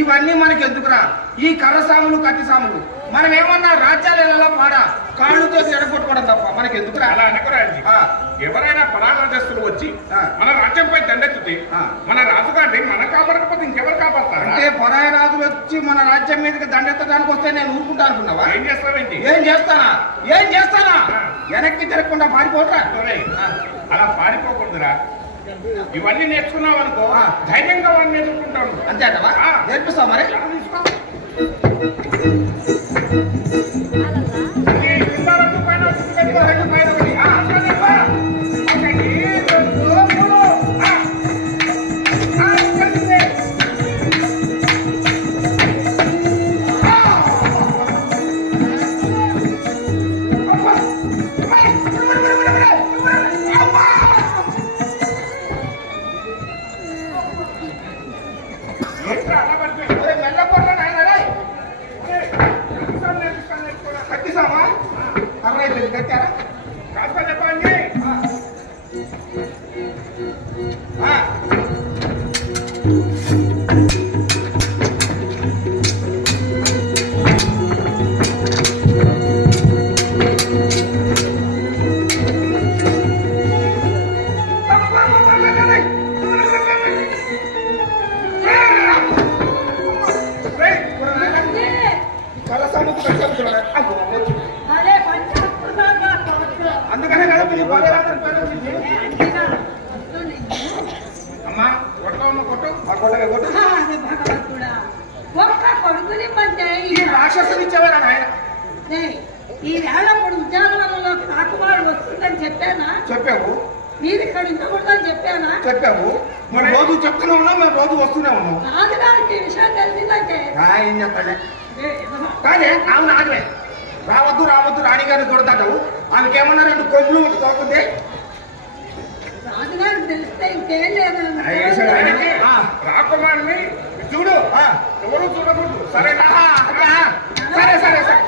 ఇవన్నీ మనకి ఎందుకురా? ఈ కర్రసాములు కత్తి సాములు మనం ఏమన్నా రాజ్యాలలో పాడా కాళ్ళుతో ఎడగొట్టుకోవడం తప్ప మనకి ఎందుకురా? అలా అనుకురాండి. ఎవరైనా పరామర్శస్తులు వచ్చి మన రాజ్యంపై దండెత్తుతే మన రాజుగారిని మన కాపాడకపోతే ఇంకెవరు కాపాడతారు? అంటే పరాయి రాజులు వచ్చి మన రాజ్యం మీదకి దండెత్తడానికి వస్తే నేను ఊరుకుంటా అనుకున్నావా? ఏం చేస్తావేంటి? ఏం చేస్తానా వెనక్కి తిరగకుండా పారిపోతా. అలా పారిపోకూడదురా. ఇవన్నీ నేర్చుకున్నావు అనుకో ధైర్యంగా వాడిని ఎదుర్కొంటాను. అంతే అంటవా? నేర్పిస్తావు మరి. రాక్షసులు ఇచ్చేవారా ఆయన? ఈ వేళప్పుడు ఉద్యానవనంలో రాకుమారుడు వస్తుందని చెప్పానా? చెప్పావు. మీరు ఇక్కడ ఉండకూడదని చెప్పానా? చెప్పావు. మనం రోజు చెప్తూనే ఉన్నాం, మేము రోజు వస్తూనే ఉన్నాం. రాజుగారికి ఈ విషయం తెలిసిందంటే ఏం చెప్పలే కానీ ఆమె ఆగలే. రావద్దు రావద్దు రాణిగారిని చూడతాడు. ఆమెకేమన్నా 2 కొమ్ములు తోకుంది. రాజుగారికి తెలిస్తే ఇంకేం లేదు. రాకుమారిని చూడు, ఎవరు చూడకూడదు. సరేనా? సరే సరే సరే.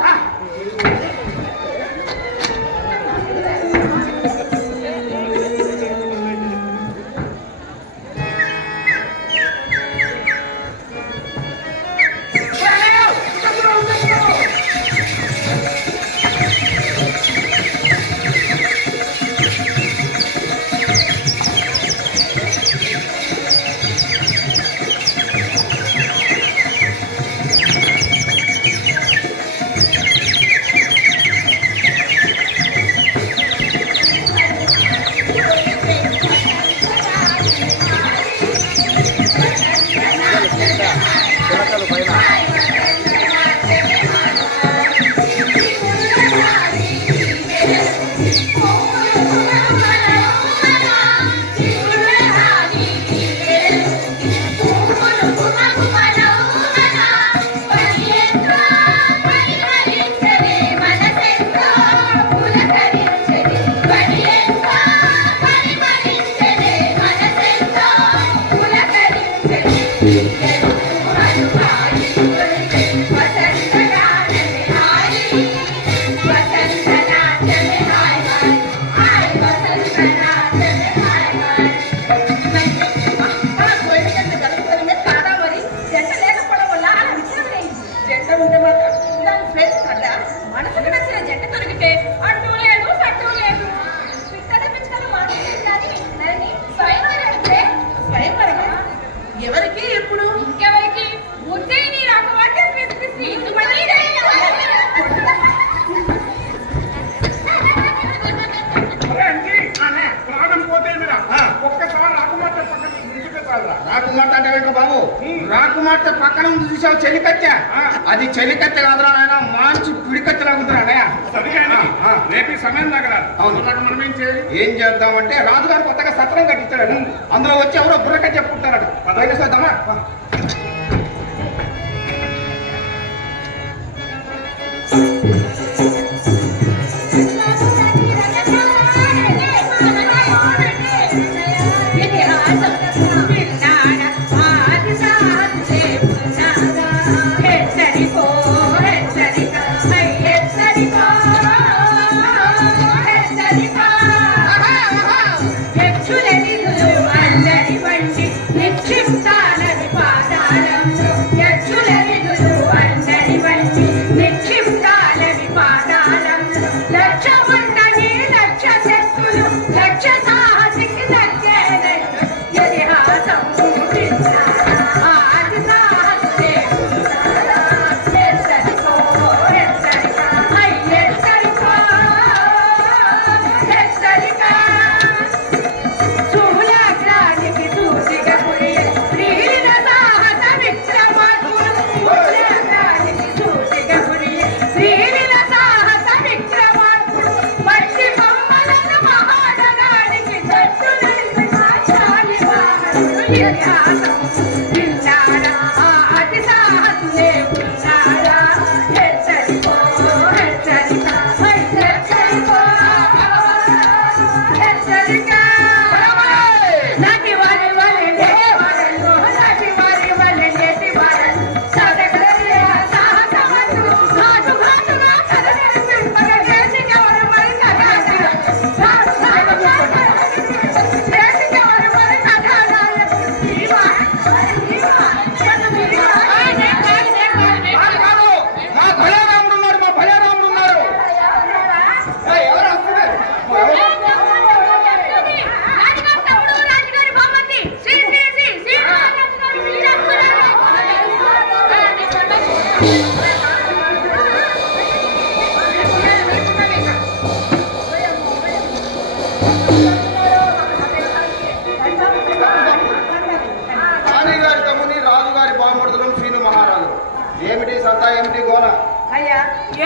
రాకుమార్తె అంటే వెంక బాబు, రాకుమార్తె పక్కన ఉంది చూసావు చెలికత్తె, అది చెలికత్తె కాదురా నాయన, మంచి పిడికత్తెలాగుతున్నాడయా. రేపు సమయం తగలాలి. అవును, మనం ఏం చేయాలి? ఏం చేద్దామంటే రాజుగారు కొత్తగా సత్రం కట్టించాడు. అందులో వచ్చి ఎవరో బుర్రక చెప్పుకుంటారట. పదవి చేద్దామా? ఏమిటి సంతా ఏమిటి గోల? అయ్యా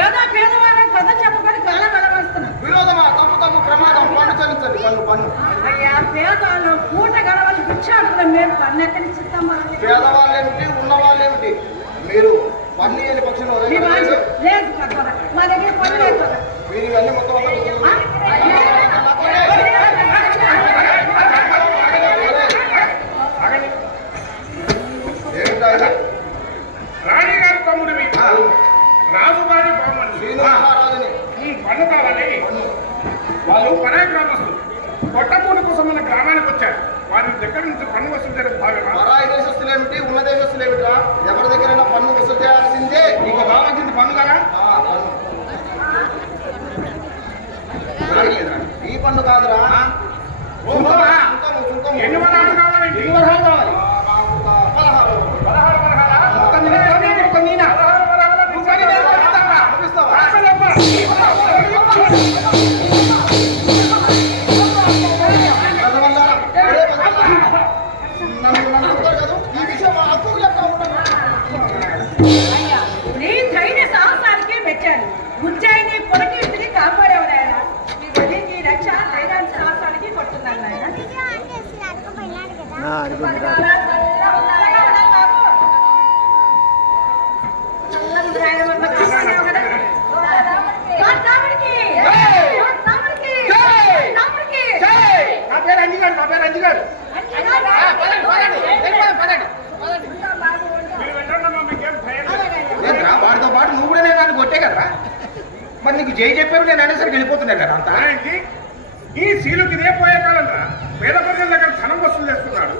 ఏదో పేదవాళ్ళని కథ చెప్పుకొని కాలం వెళ్ళవస్తున్నాం. విరోధమా? తప్పు ప్రమాదం. పన్ను చెల్లించండి. పన్ను. అయ్యా పేదవాళ్ళు పూట గడవని భిక్షాడుతున్న మేము పన్ను ఎక్కడి నుంచి ఇస్తామా? పేదవాళ్ళేమిటి ఉన్నవాళ్ళేమిటి మీరు పన్ను లేని పక్షంలో లేదు కదా, మా దగ్గర పన్ను లేదు కదా. మీరు ఇవన్నీ మొత్తం రాణి గారి తమ్ముడివి రాజుగారి బామ్మని పన్ను కావాలి. వాళ్ళు పరాగ్రామస్తులు కొట్టపూడి కోసం మన గ్రామానికి వచ్చారు. వారి దగ్గర నుంచి పన్ను వసూలు చేయడం భాగంగా పరాయి దేశస్తులు ఏమిటి ఉన్న దేశస్తులు ఏమిటా? ఎవరి దగ్గరైనా పన్ను వసూలు చేయాల్సిందే. ఇంకో భావించింది పన్ను కదా. ఈ పన్ను కాదురా. ఎన్ని వరాలు కావాలి? 16 నీ ధైర్య సాహసానికే మెచ్చాను. ఉజ్జయిని పొలకీర్తిని కాపాడేవాడు ఆయన. నీ రక్ష ధైర్యాన్ని సాహసానికి కొడుతున్నాను ఆయన. వాడితో పాటు నువ్వు కూడా నేను కొట్టే కదరా. మరి నీకు జై చెప్పారు, నేను అనేసరికి వెళ్ళిపోతున్నాను కదా. అంత ఈ సీలుకి ఇదే పోయే కాలం రా. పేద ప్రజల దగ్గర ధనం వసూలు చేస్తున్నాడు.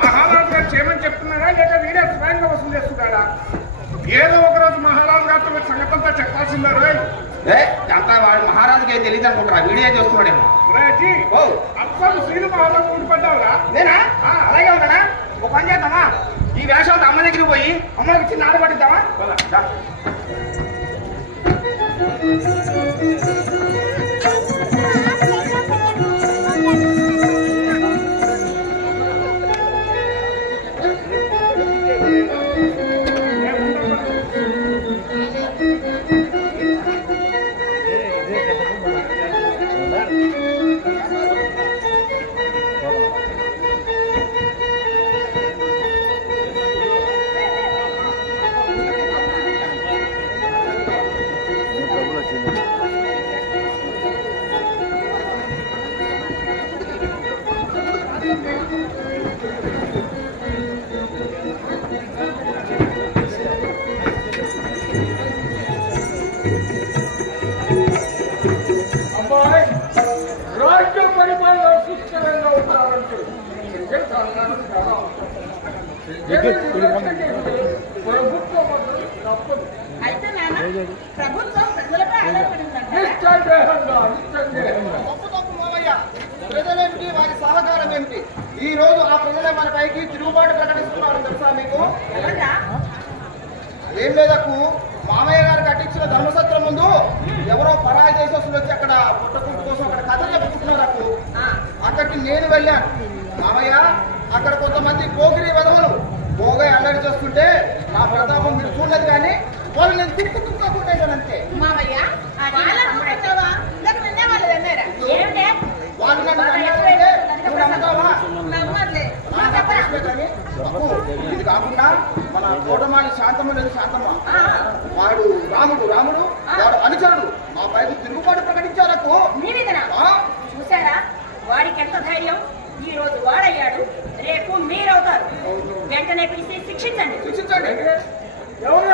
మహారాజు గారు చేయమని చెప్తున్నారా లేక వీడే స్వయంగా వసూలు చేస్తున్నాడా? ఏదో ఒకరోజు మహారాజు గారితో మీరు సంగతంతా చెప్పాల్సిందా రోయ్? అంతా వాడు మహారాజుకి ఏం తెలియదు అనుకుంటారా? వీడియో చూస్తున్నాడేమో. అప్పుడు శ్రీలు మహారాజు ఉండిపడ్డావురా. నేనా? అలాగే ఉన్నానా? ఒక పని చేద్దామా? ఈ వేషాలతో అమ్మ దగ్గరికి పోయి అమ్మకి చిన్న ఆట పట్టిద్దామా? రాజ్య పరిపాలన సుస్థిరంగా ఉండాలంటే ప్రభుత్వం తప్పదు. ప్రభుత్వం ప్రజలపై ప్రజలేమిటి, వారి సహకారం ఏమిటి? ఈ రోజు ఆ ప్రజలే మన పైకి తిరుగుబాటు ప్రకటిస్తున్నారు తెలుసా మీకు? ఏం లేదకు మామయ్య గారు కట్టించిన ధర్మసత్రం ముందు ఎవరో పరాయి దేశస్తులు వచ్చి అక్కడ పుట్టకుంటు కోసం అక్కడ కథలు చెప్పుకుంటున్నారు. అక్కడికి నేను వెళ్ళాను. మామయ్య అక్కడ కొంతమంది పోగిరి వదవలు పోగై అల్లరి చేస్తుంటే నా ప్రతాపం మీరు చూడలేదు, కానీ వాళ్ళు నేను తిట్టుకుంటాను అంతే. వాళ్ళు నన్ను నమ్ముతావా? ఇది కాకుండా మన తోటమాలి శాంతమ్మ లేదు, శాంతమ్మ వాడు రాముడు వాడు అనుచరుడు మా పైకి తిరుగుబాటు ప్రకటించారు. చూసారా వాడికి ఎంత ధైర్యం? ఈ రోజు వాడయ్యాడు, రేపు మీరవుతారు. వెంటనే పిలిచి శిక్షించండి. ఎవరు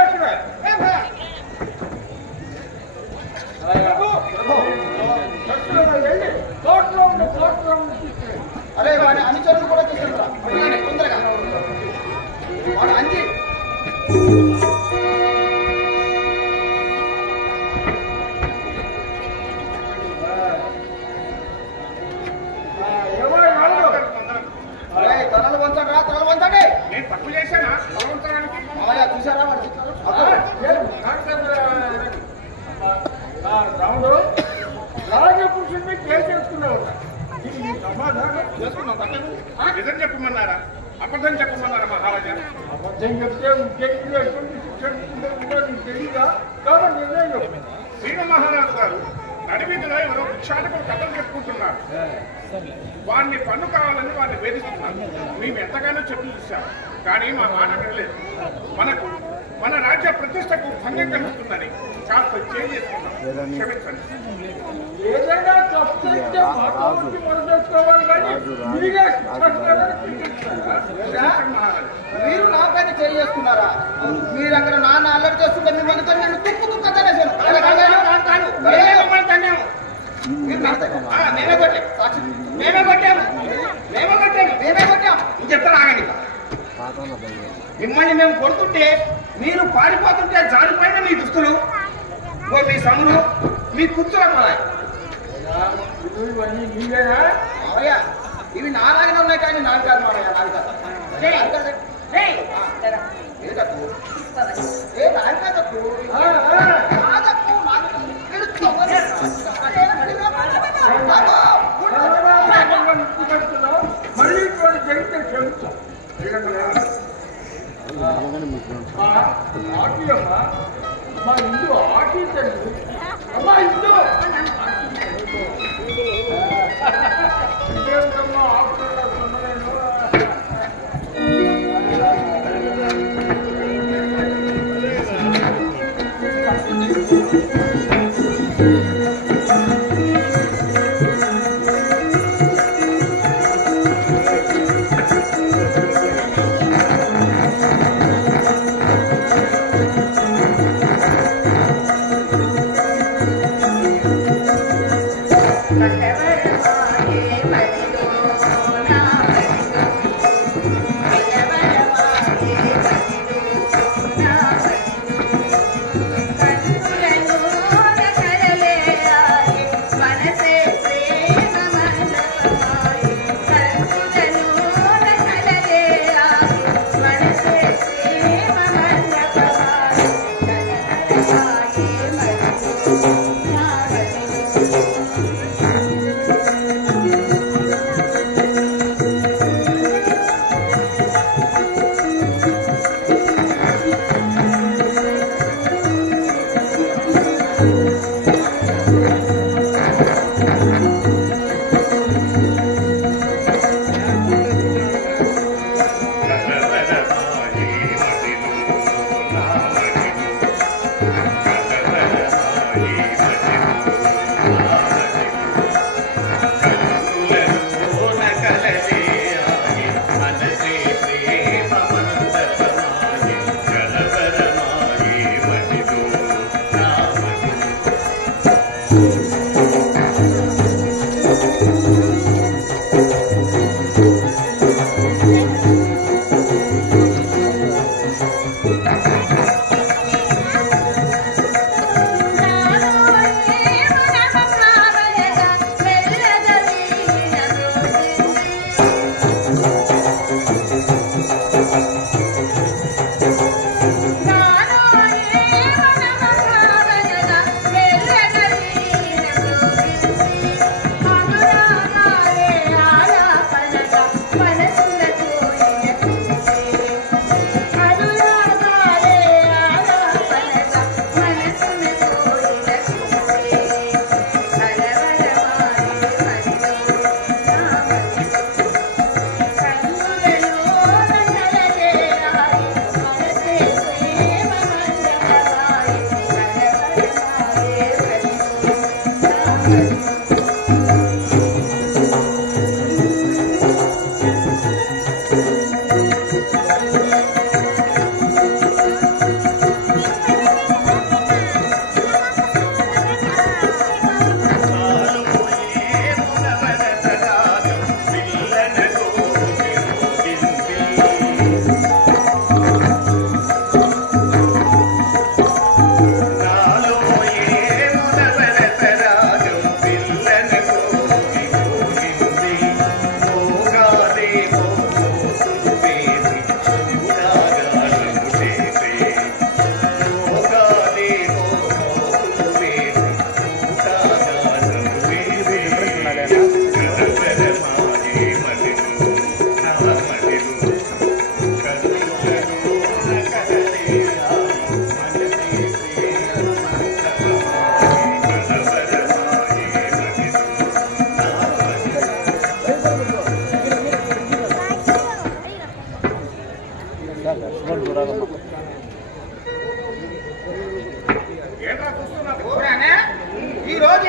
అరే వాడి అనుచరులు కూడా తీసుకుంటా తొందరగా. వాడు అంజి తలలు వంచండి, తలలు వంచండి. నేను తప్పు చేశానా? చూసారా రాముడు రాజపురుషుడిని కేసు చేసుకున్నావు. సమాధానం చేసుకున్నాం. నిజం చెప్పమన్నారా అబద్ధం చెప్పమన్నారా మహారాజా? అబద్ధం చెప్తే ఉద్యోగి శ్రీన మహారాజు గారు నడివీధిలో ఎవరో భిక్షాటకులు కథలు చెప్పుకుంటున్నారు. వారిని పన్ను కావాలని వారిని వేధిస్తున్నారు. మేము ఎంతగానో చెప్పి చూసాం, కానీ మా మాట వినలేదు. మన రాజ్య ప్రతిష్టకు భంగం కలుగుతుందని కాస్త చేసుకున్నాం. క్షమించండి. మీరు నాపైన చేసుకున్నారా? మీరు అక్కడ నాన్న అల్లరి చేస్తుంటే మిమ్మల్ని నేను తుక్కు తుక్కనేసాను. చెప్తాను ఆగండి. మిమ్మల్ని మేము కొడుతుంటే మీరు పారిపోతుంటే జారిపోయిన మీ దుస్తులు, మీ సములు, మీ కుర్చుల పడాయి. ఇవి నాలాగానే ఉన్నాయి కానీ నాకు కాదు మారయ్య, నాకు కాదు. మా ఇందు ఆకి తండ్రి అమ్మా ఇందు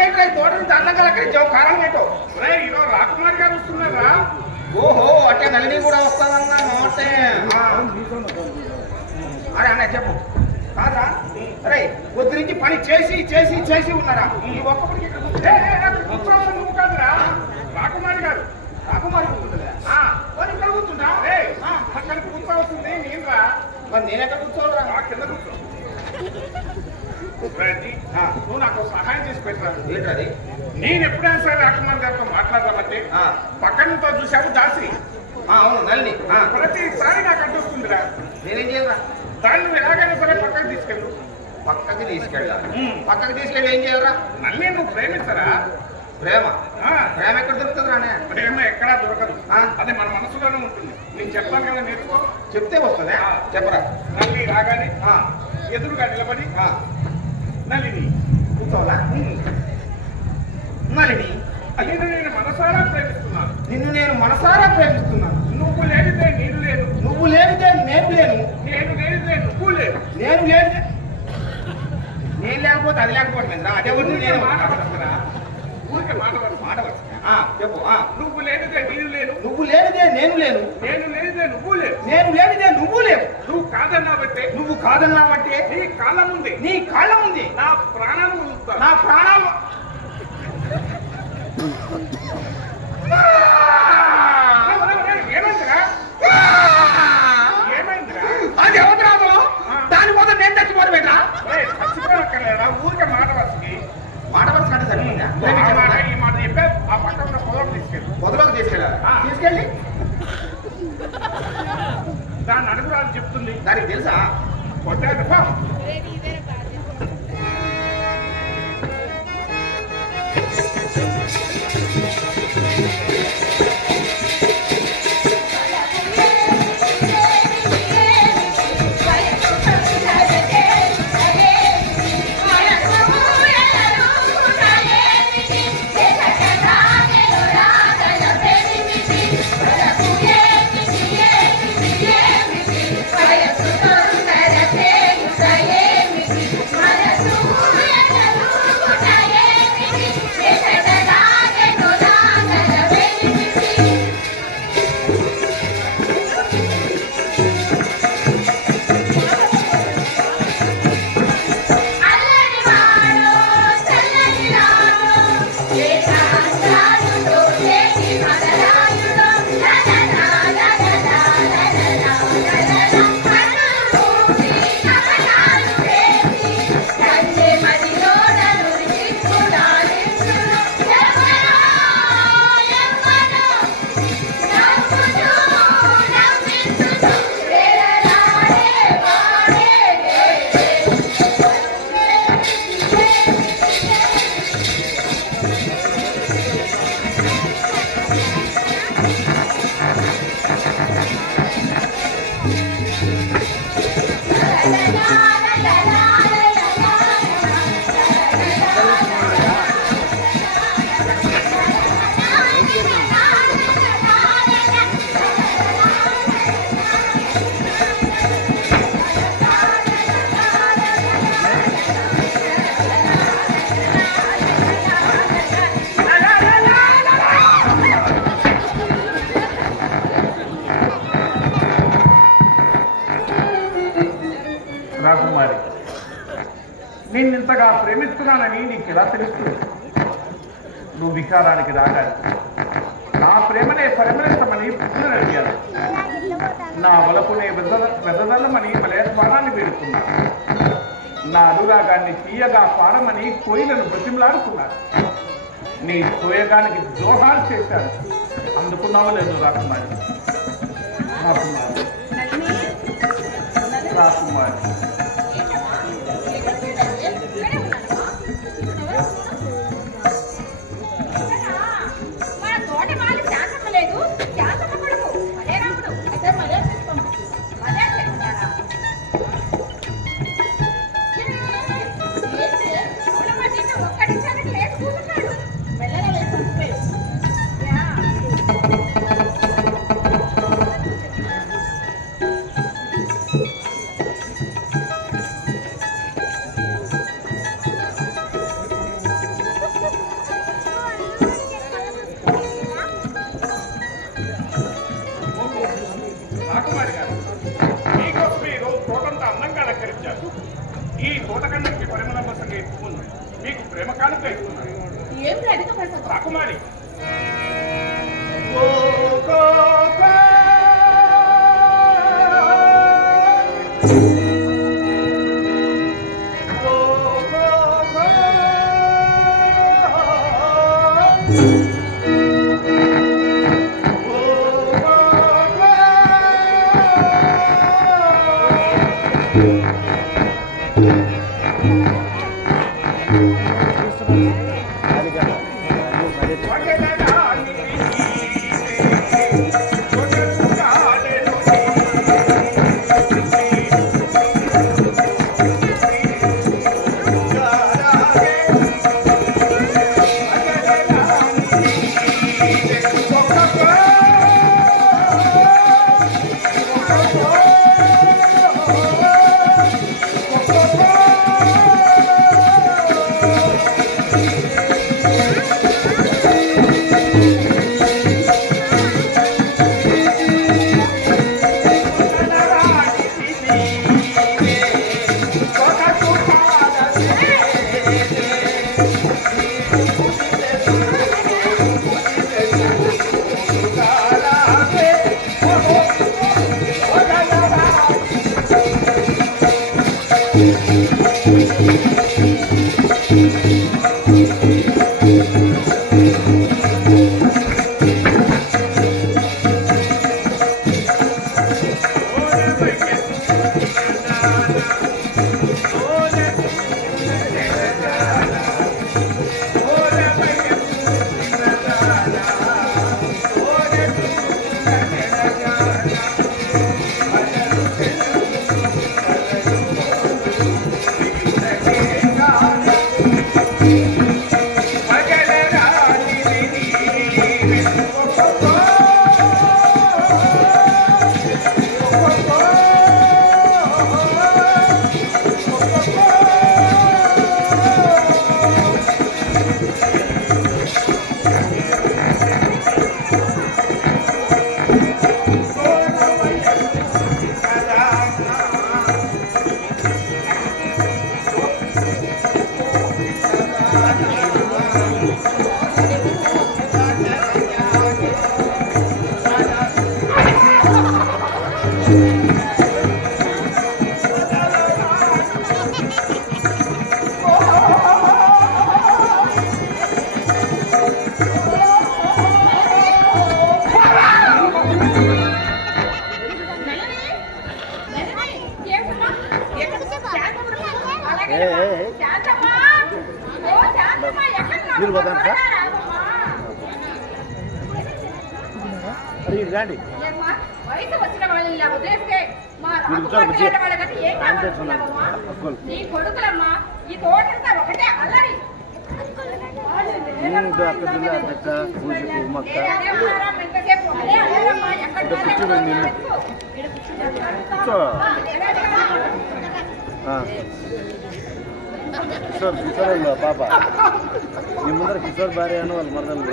ఏంట్రా ఈ తోటని దండం కలకరించావు కారణం ఏంటో? ఈరోజు రాకుమారి గారు వస్తున్నారా? ఓహో అంటే నల్లి కూడా వస్తానన్నా నోటే. అరే అన్న చెప్పు. కాదా అరే పొద్దు నుంచి పని చేసి చేసి చేసి ఉన్నారా? ఈ ఒక్కడికి నువ్వు కాదురా, రాకుమారి గారు. రాకుమారి కూర్చుంటుందా? ఇక్కడ కూర్చుంటా? అక్కడ కూర్చోవలసింది నేనురా. మరి నేనెక్కడ కూర్చోవాలరా? కింద కూర్చో. నువ్వు నాకు సహాయం చేసి పెట్టరా. ఏంటది? నేను ఎప్పుడైనా సరే రాకుమారి గారితో మాట్లాడదామంటే పక్కనతో చూసావు దాసి. అవును నల్లి. ప్రతిసారి నాకు అడ్డొస్తుందిరా. నేనేం చేయాలరా? దాన్ని నువ్వు ఎలాగైనా సరే పక్కకి తీసుకెళ్ళు. పక్కకి తీసుకెళ్ళాలి. పక్కకి తీసుకెళ్ళి ఏం చేయాలరా? నల్లి నువ్వు ప్రేమించరా? ప్రేమ ప్రేమ ఎక్కడ దొరుకుతుందిరా? ప్రేమ ఎక్కడా దొరకదు. అది మన మనసులోనే ఉంటుంది. నేను చెప్పాను కదా, నేర్చుకో. చెప్తే వస్తుందా? చెప్పరా. నల్లి రాగానే ఎదురుగా నిలబడి నల్లిని కూర్చోవాలా? నల్లిని నిన్ను నేను మనసారా ప్రేమిస్తున్నాను. నిన్ను నేను మనసారా ప్రేమిస్తున్నాను. నువ్వు లేనిదే నేను లేను. నువ్వు లేనిదే నేను లేను. నేను లేనిదే నువ్వు లేను. నేను లేనిదే నేను లేకపోతే అది లేకపోవట్లేదురా. అదే వచ్చి నేను మాట్లాడరా. ఊరికే మాట్లాడు. మాటవచ్చు. చెప్పు. నువ్వు లేనిదే నేను లేను. నువ్వు లేనిదే నేను లేను. నేను లేనిదే నువ్వు లేవు. నేను లేనిదే నువ్వు లేవు. నువ్వు కాదన్నావంటే నువ్వు కాదన్నావంటే నీ కాళ్ళ ముందే నీ కాళ్ళ ముందే నా ప్రాణాలు వదులుతాను. నా ప్రాణాలు ఏమైందిరా? ఏమైందిరా? అది ఎవరు? దానికోసం నేను చచ్చిపోవడం ఏంట్రా? చచ్చిపోక్కర్లేదా? ఊరికే మాట వరుసకి కంటే సరిపోయిందా? ఈ మాట చెప్పే ఆ పక్క ఉన్న పొలం తీసుకెళ్ళి పొదలోకి తీసుకెళ్ళాలి. తీసుకెళ్ళి దాన్ని అడుగురాలు చెప్తుంది. దానికి తెలుసా? కొట్టాడు. రాకుమారి, నిన్నింతగా ప్రేమిస్తున్నానని నీకు ఎలా తెలుస్తుంది? నువ్వు వికారానికి రాగాలి. నా ప్రేమనే పరిమళిస్తామని పుట్టిన అడిగాను. నా వలపునే వెదదల్లమని మలయ స్వరాన్ని వేడుకున్నాను. నా అనురాగాన్ని తీయగా పారమని కోయిలను బ్రతిమలాడుకున్నాను. నీ సోయగానికి దోహాలు చేశాను. అందుకున్నావు లేదు రాకుమారి? రాకుమారి, రాకుమారి. వచ్చారు. ఈ తోటకన్నకి పరిమళం వసంగా ఎత్తుకుని మీకు ప్రేమ కానుక ఇస్తున్నారు. ఏమిటి అధిక ప్రసంగం? రాకుమారి వయసు వచ్చిన వాళ్ళు ఇలా వదిలేస్తే మా వాళ్ళకి ఏం కావాలనుకున్నావమ్మా? నీ కొడుకులమ్మా ఈ తోటంతా ఒకటే అల్లరి. కిషోర్ కిషోర్ పాప నీ ముందర కిషోర్ భార్య అని వాళ్ళు మరదలు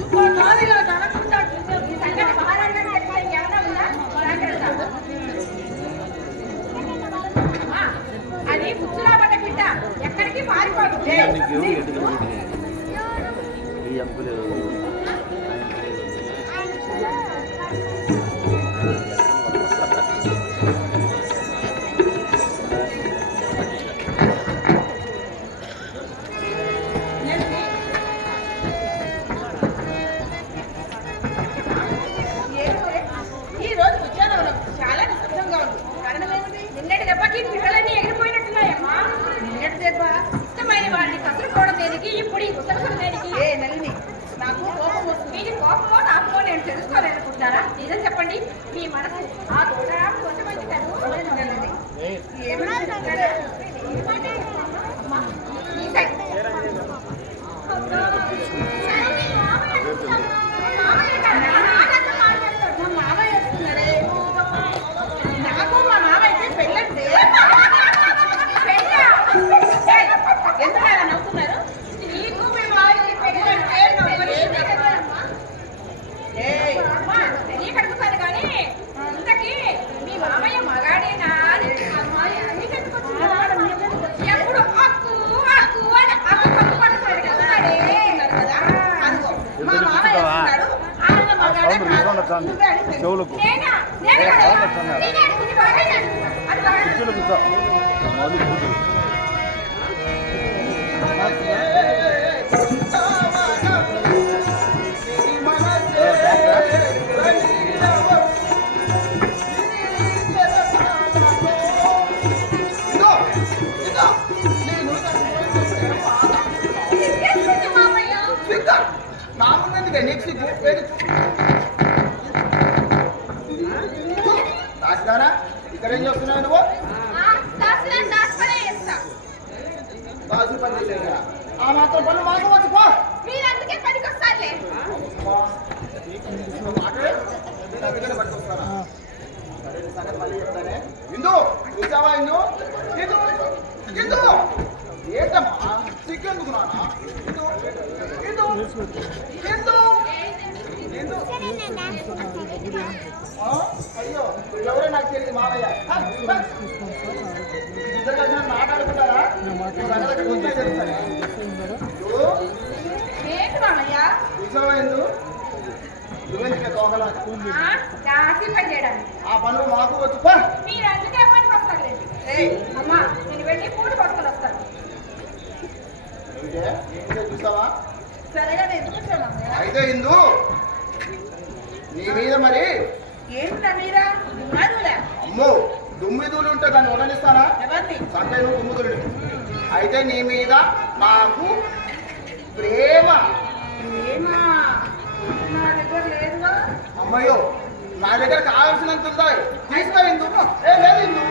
ఇంకో నాలుగులో జరగకుండా ఈ సంగతి మహారాజు చెప్పాలి. ఏమైనా ఉందా? అది ముచ్చులా పడ్డ బిడ్డ ఎక్కడికి పారిపోదు. ఈ రోజు ఉద్యానవనం చాలా నిశ్శబ్దంగా ఉంది. కారణం ఏమిటి? నిన్నటి దెబ్బకి పిల్లలన్నీ ఎగిరిపోయినట్టున్నాయమ్మా. నిన్నటి దెబ్బ ఇష్టమైన వాడిని కసురుకోవడం దేనికి? ఇప్పుడు ఈ పుస్తకం దేనికి? ఏ నల్లిని నాకు కోపం వస్తుంది. ఇది కోపమో నాపమో నేను తెలుసుకోవాలనుకుంటున్నారా? నిజం చెప్పండి. మీ మనసు ఆ తోటరాము కొంతమంది శిష్యులకు నేనా? నేను కూడా. నేనే ఇది బాగా చేస్తున్నా. అది బాగా శిష్యులకు మౌలిక పూజలు ఇక్కడ ఏం చేస్తున్నావు నువ్వు? చేస్తా. బాజు పని చేసేయా? ఆ మాత్రం పనులు మాకు వచ్చు పో. మీరు అందుకే పనికి వస్తారులే. మాటే నేను అందుకనే పట్టుకొస్తానా? సరే నీ సంగతి మళ్ళీ చెప్తానే. ఇందు చూసావా? ఇందు ఇందు ఇందు ఏంటమ్మా సిగ్గెందుకు నాన్న? ఇందు ఇందు ఇందు ఇందు అయ్యో ఎవరో నాకు తెలియదు మావయ్య. ఇద్దరు కలిసి మాట్లాడుకుంటారా? కొంచెం తెలుస్తానే. ఏంటి మామయ్య? చూసావా ఇందు నువ్వెందుకే తోకలా? దాసి పని చేయడానికి. ఆ పనులు మాకు వచ్చు పో. మీరు అందుకే పనికి వస్తారులేండి. అమ్మా నేను వెళ్ళి పూడి పట్టుకొని వస్తాను. ఏంటే చూసావా? సరేగా నేను ఎందుకు వచ్చాను మామయ్య? అయితే ఇందు నీ మీద మరి ఏంటా మీరా? ఉన్నాదులే. అమ్మో దుమ్మిదులు ఉంటే దాన్ని ఉండనిస్తానా? ఎవరిని? సంతేను దుమ్మిదులు. అయితే నీ మీద నాకు ప్రేమ. ఏమా నా దగ్గర లేదుగా. అమ్మయ్యో నా దగ్గర కావాల్సినంత ఉందా? తీసుకో ఇందు. ఏ లేదు ఇందు.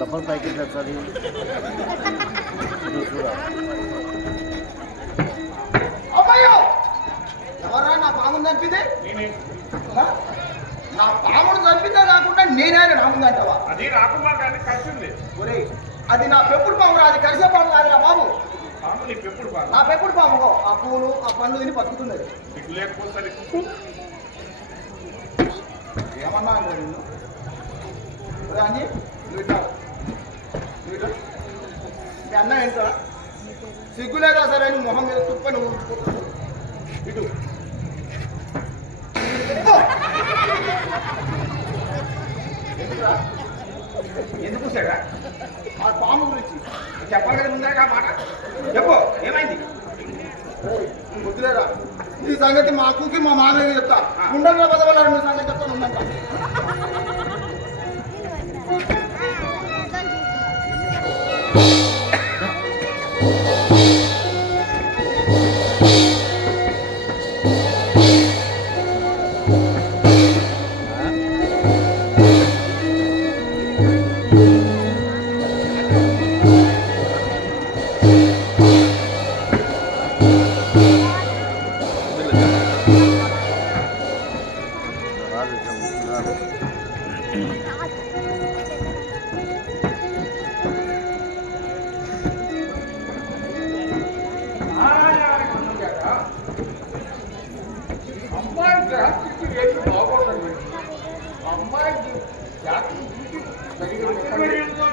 లబ్బర్ ప్యాకెట్ సారీ అమ్మయ్యో ఎవరా నా పాముని చంపింది? నా పామును చంపిందే కాకుండా నేనైనా నా ముందు అంటావా? అది రాకుమార్ గారిని కలిసింది. ఒరే అది నా పెంపుడు పాము రా. అది కలిసే పాము కాదురా బాబు. పాము నీ పెప్పుడు పాము. నా పెంపుడు పాము ఆ పూలు ఆ పండ్లు తిని బతుకుతున్నది. నీకు లేకపోతే ఏమన్నా అంటే నిన్ను అంజీ మీ అన్న ఏంటా సిగ్గులేదా సరే అని మొహం మీద తుప్ప నువ్వు ఇటు ఎందుకు సారా ఆ పాము గురించి చెప్పాలి కదా ముందే ఆ మాట చెప్పు ఏమైంది? వద్దులేరా ఈ సంగతి మా అక్కుకి మా మామయ్యకి చెప్తా. ఉండగా బదవలారు మీ సంగతి చెప్తాను ఉందంట. అమ్మాయి గ్రహస్థితి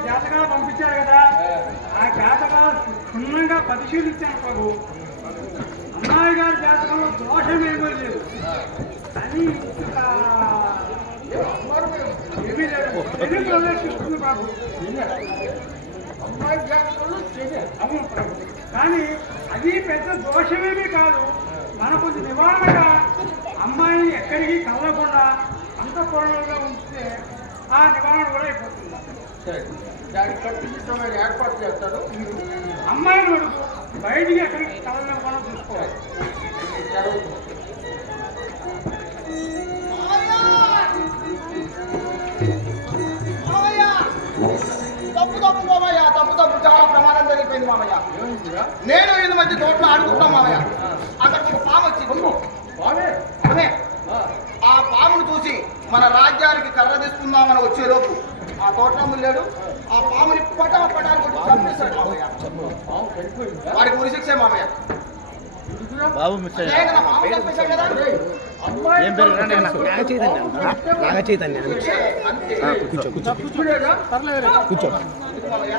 జాతకాలు పంపించారు కదా, ఆ జాతకాలు క్షుణ్ణంగా పరిశీలించాను ప్రభు. అమ్మాయి గారి జాతకంలో దోషం ఏమీ లేదు, అని ఏమీ లేదు ప్రదర్శిస్తుంది ప్రభు. అమ్మాయి జాతకంలో అవును ప్రభు, కానీ అది పెద్ద దోషమేమీ కాదు. మనకు నివారణగా అమ్మాయిని ఎక్కడికి కదలకుండా అంతఃపురంలో ఉంచితే ఆ నివారణ కూడా అయిపోతుంది. దానికి ఖచ్చితమైన ఏర్పాటు చేస్తాడు. అమ్మాయిని వరకు బయటికి ఎక్కడికి కదలకుండా చూసుకోవాలి. తప్పు మామయ్య, తప్పు చాలా ప్రమాదం జరిగిపోయింది మామయ్య. నేను ఈ మధ్య తోటలో ఆడుకుంటాం మామయ్య. అక్కడికి ఒక పాము వచ్చింది. ఆ పామును చూసి మన రాజ్యానికి కర్ర తీసుకుందామని వచ్చేలోపు ఆ తోటలో ముళ్ళాడు. ఆ పాముని పటాలు కొట్టి చంపేశాడు మామయ్య. వాడికి ఉరి శిక్షే మామయ్య. బాబు పాము చంపేశాడు కదా, ఏం పేరు నాగ చైతన్య. కూర్చో మామయ్య.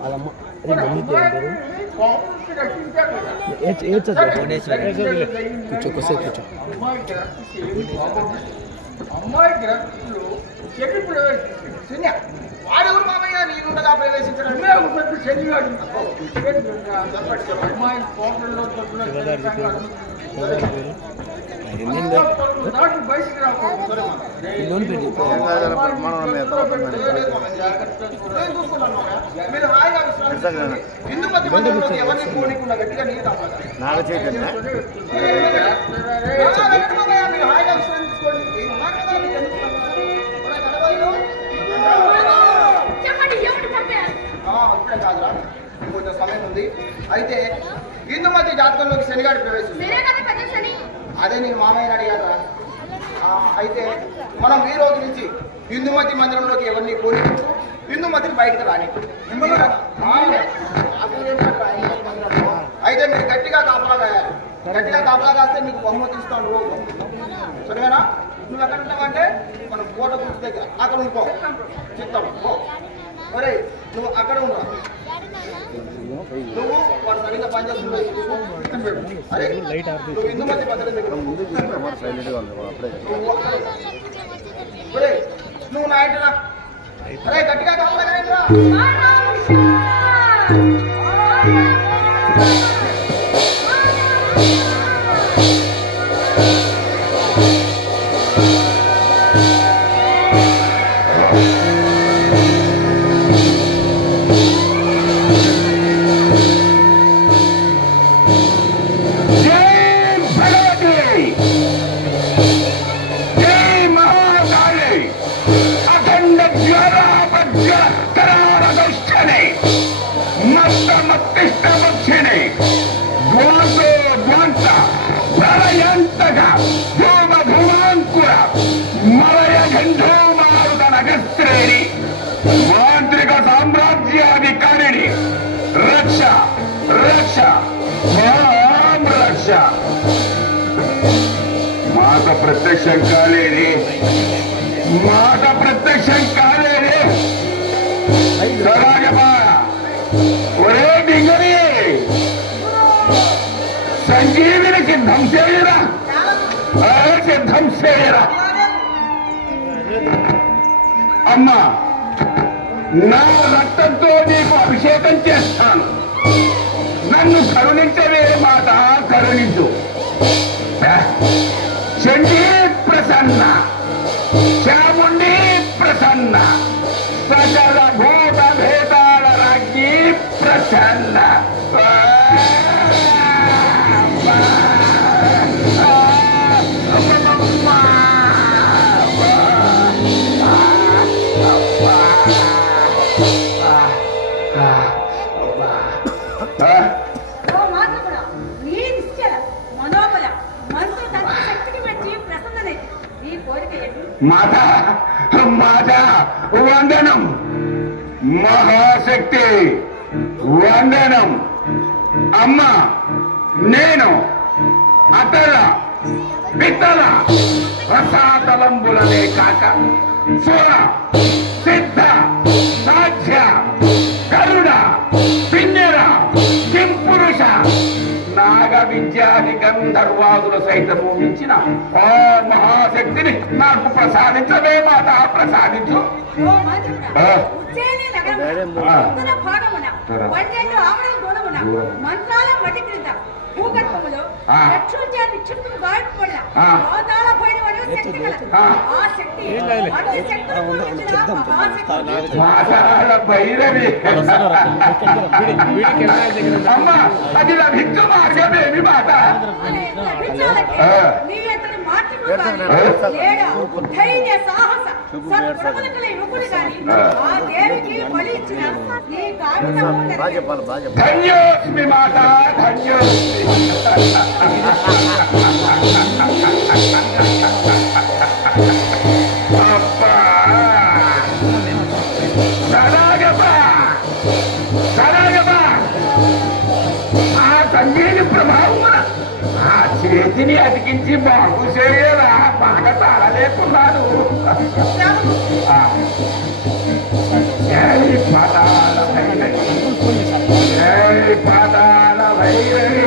వాళ్ళమ్మ కూర్చో. అమ్మాయి గ్రహంలో చెడు ప్రవేశించింది. వాడెవరు మామయ్య నీకుండగా ప్రవేశించడం? శనివాడు అమ్మాయి కోటల్లో బయటికి రాకూడదు. మీరు హాయిగా విశ్రాంతి హిందూ మధ్య ఎవరిని పోనీకుండా గట్టిగా నీళ్ళు తాపాలి. నాగ చైతన్య మీరు హాయిగా విశ్రాంతించుకోండి. చెప్పండి, ఎవరు చంపారు? ఇప్పుడే కాదురా, కొంచెం సమయం ఉంది. అయితే హిందూ మధ్య జాతకంలోకి శనిగాడి ప్రవేశించింది. మీరే కదా పెద్ద శని. అదే నేను మామయ్యని అడిగారా. అయితే మనం ఈ రోజు నుంచి హిందూమతి మందిరంలోకి ఎవరిని కోరి హిందూమతిని బయటకు రాని. అయితే మీరు గట్టిగా కాపలా కాయాలి. గట్టిగా కాపలా కాస్తే మీకు బహుమతి ఇస్తాను రోజు. సరేనా? నువ్వు ఎక్కడ ఉంటావంటే మనం కోట గుర్తు దగ్గర అక్కడ ఉంటుకో చెప్తాం. ఒరే నువ్వు అక్కడ ఉంటావు. నువ్వు వాడు సరిగ్గా పనిచేస్తున్నావు. అరే నువ్వు హిందూమతి మందిరం దగ్గర నువ్వు నా ఇంటిరా. అరే గట్టిగా కాపలా కాయండిరా. మాంత్రిక సామ్రాజ్యాధికారిణి రక్ష రక్ష రక్ష. మాట ప్రత్యక్షం కాలేది, మాట ప్రత్యక్షం కాలేది. ఒరే డింగరి సంజీవిని సిద్ధం చేయరా, సిద్ధం చేయరా. అమ్మా నా రక్తంతో నీకు అభిషేకం చేస్తాను. నన్ను కరుణించవే మాట, కరుణించు. చండీ ప్రసన్న, చాముండి ప్రసన్న, సకల భూత భేదాల రాజ్ఞి ప్రసన్న. మాత మాత వందనం, మహాశక్తి వందనం. అమ్మ నేను అతల విత్తల రసాతలంబులనే కాక సుర సిద్ధ సాధ్య గరుడ పిన్నెర కింపురుష నాగ విద్యాది గంధర్వాదుల సైతము మించిన ఆ మహాశక్తిని నాకు ప్రసాదించవే మాత, ప్రసాదించు. మంత్రాల మట్టి క్రింద భూగర్భములో నిక్షిప్తము గాయపడిన పాతాళ భైరవుడు శక్తి కలదు. ఆ శక్తి అన్ని శక్తులు పూజించిన మహాశక్తి పాతాళ భైరవి. అమ్మ అది లభించు మార్గమేమి మాత? నీ అంతటి మాతృడు లేడా ధైర్య సాహస సత్ప్రబలకల యువకుడు గాని ఆ దేవికి బలి ఇచ్చిన నీ కామితము ధన్యోస్మి మాత, ధన్యోస్మి. అబ్బా సరాగమా సరాగమా ఆ సంగీని ప్రభావమున ఆ చేతిని అతికించి బాగు చేయరా, బాగా తాళలేకున్నాడు. జై పాతాళ భైరవి, జై పాతాళ భైరవి,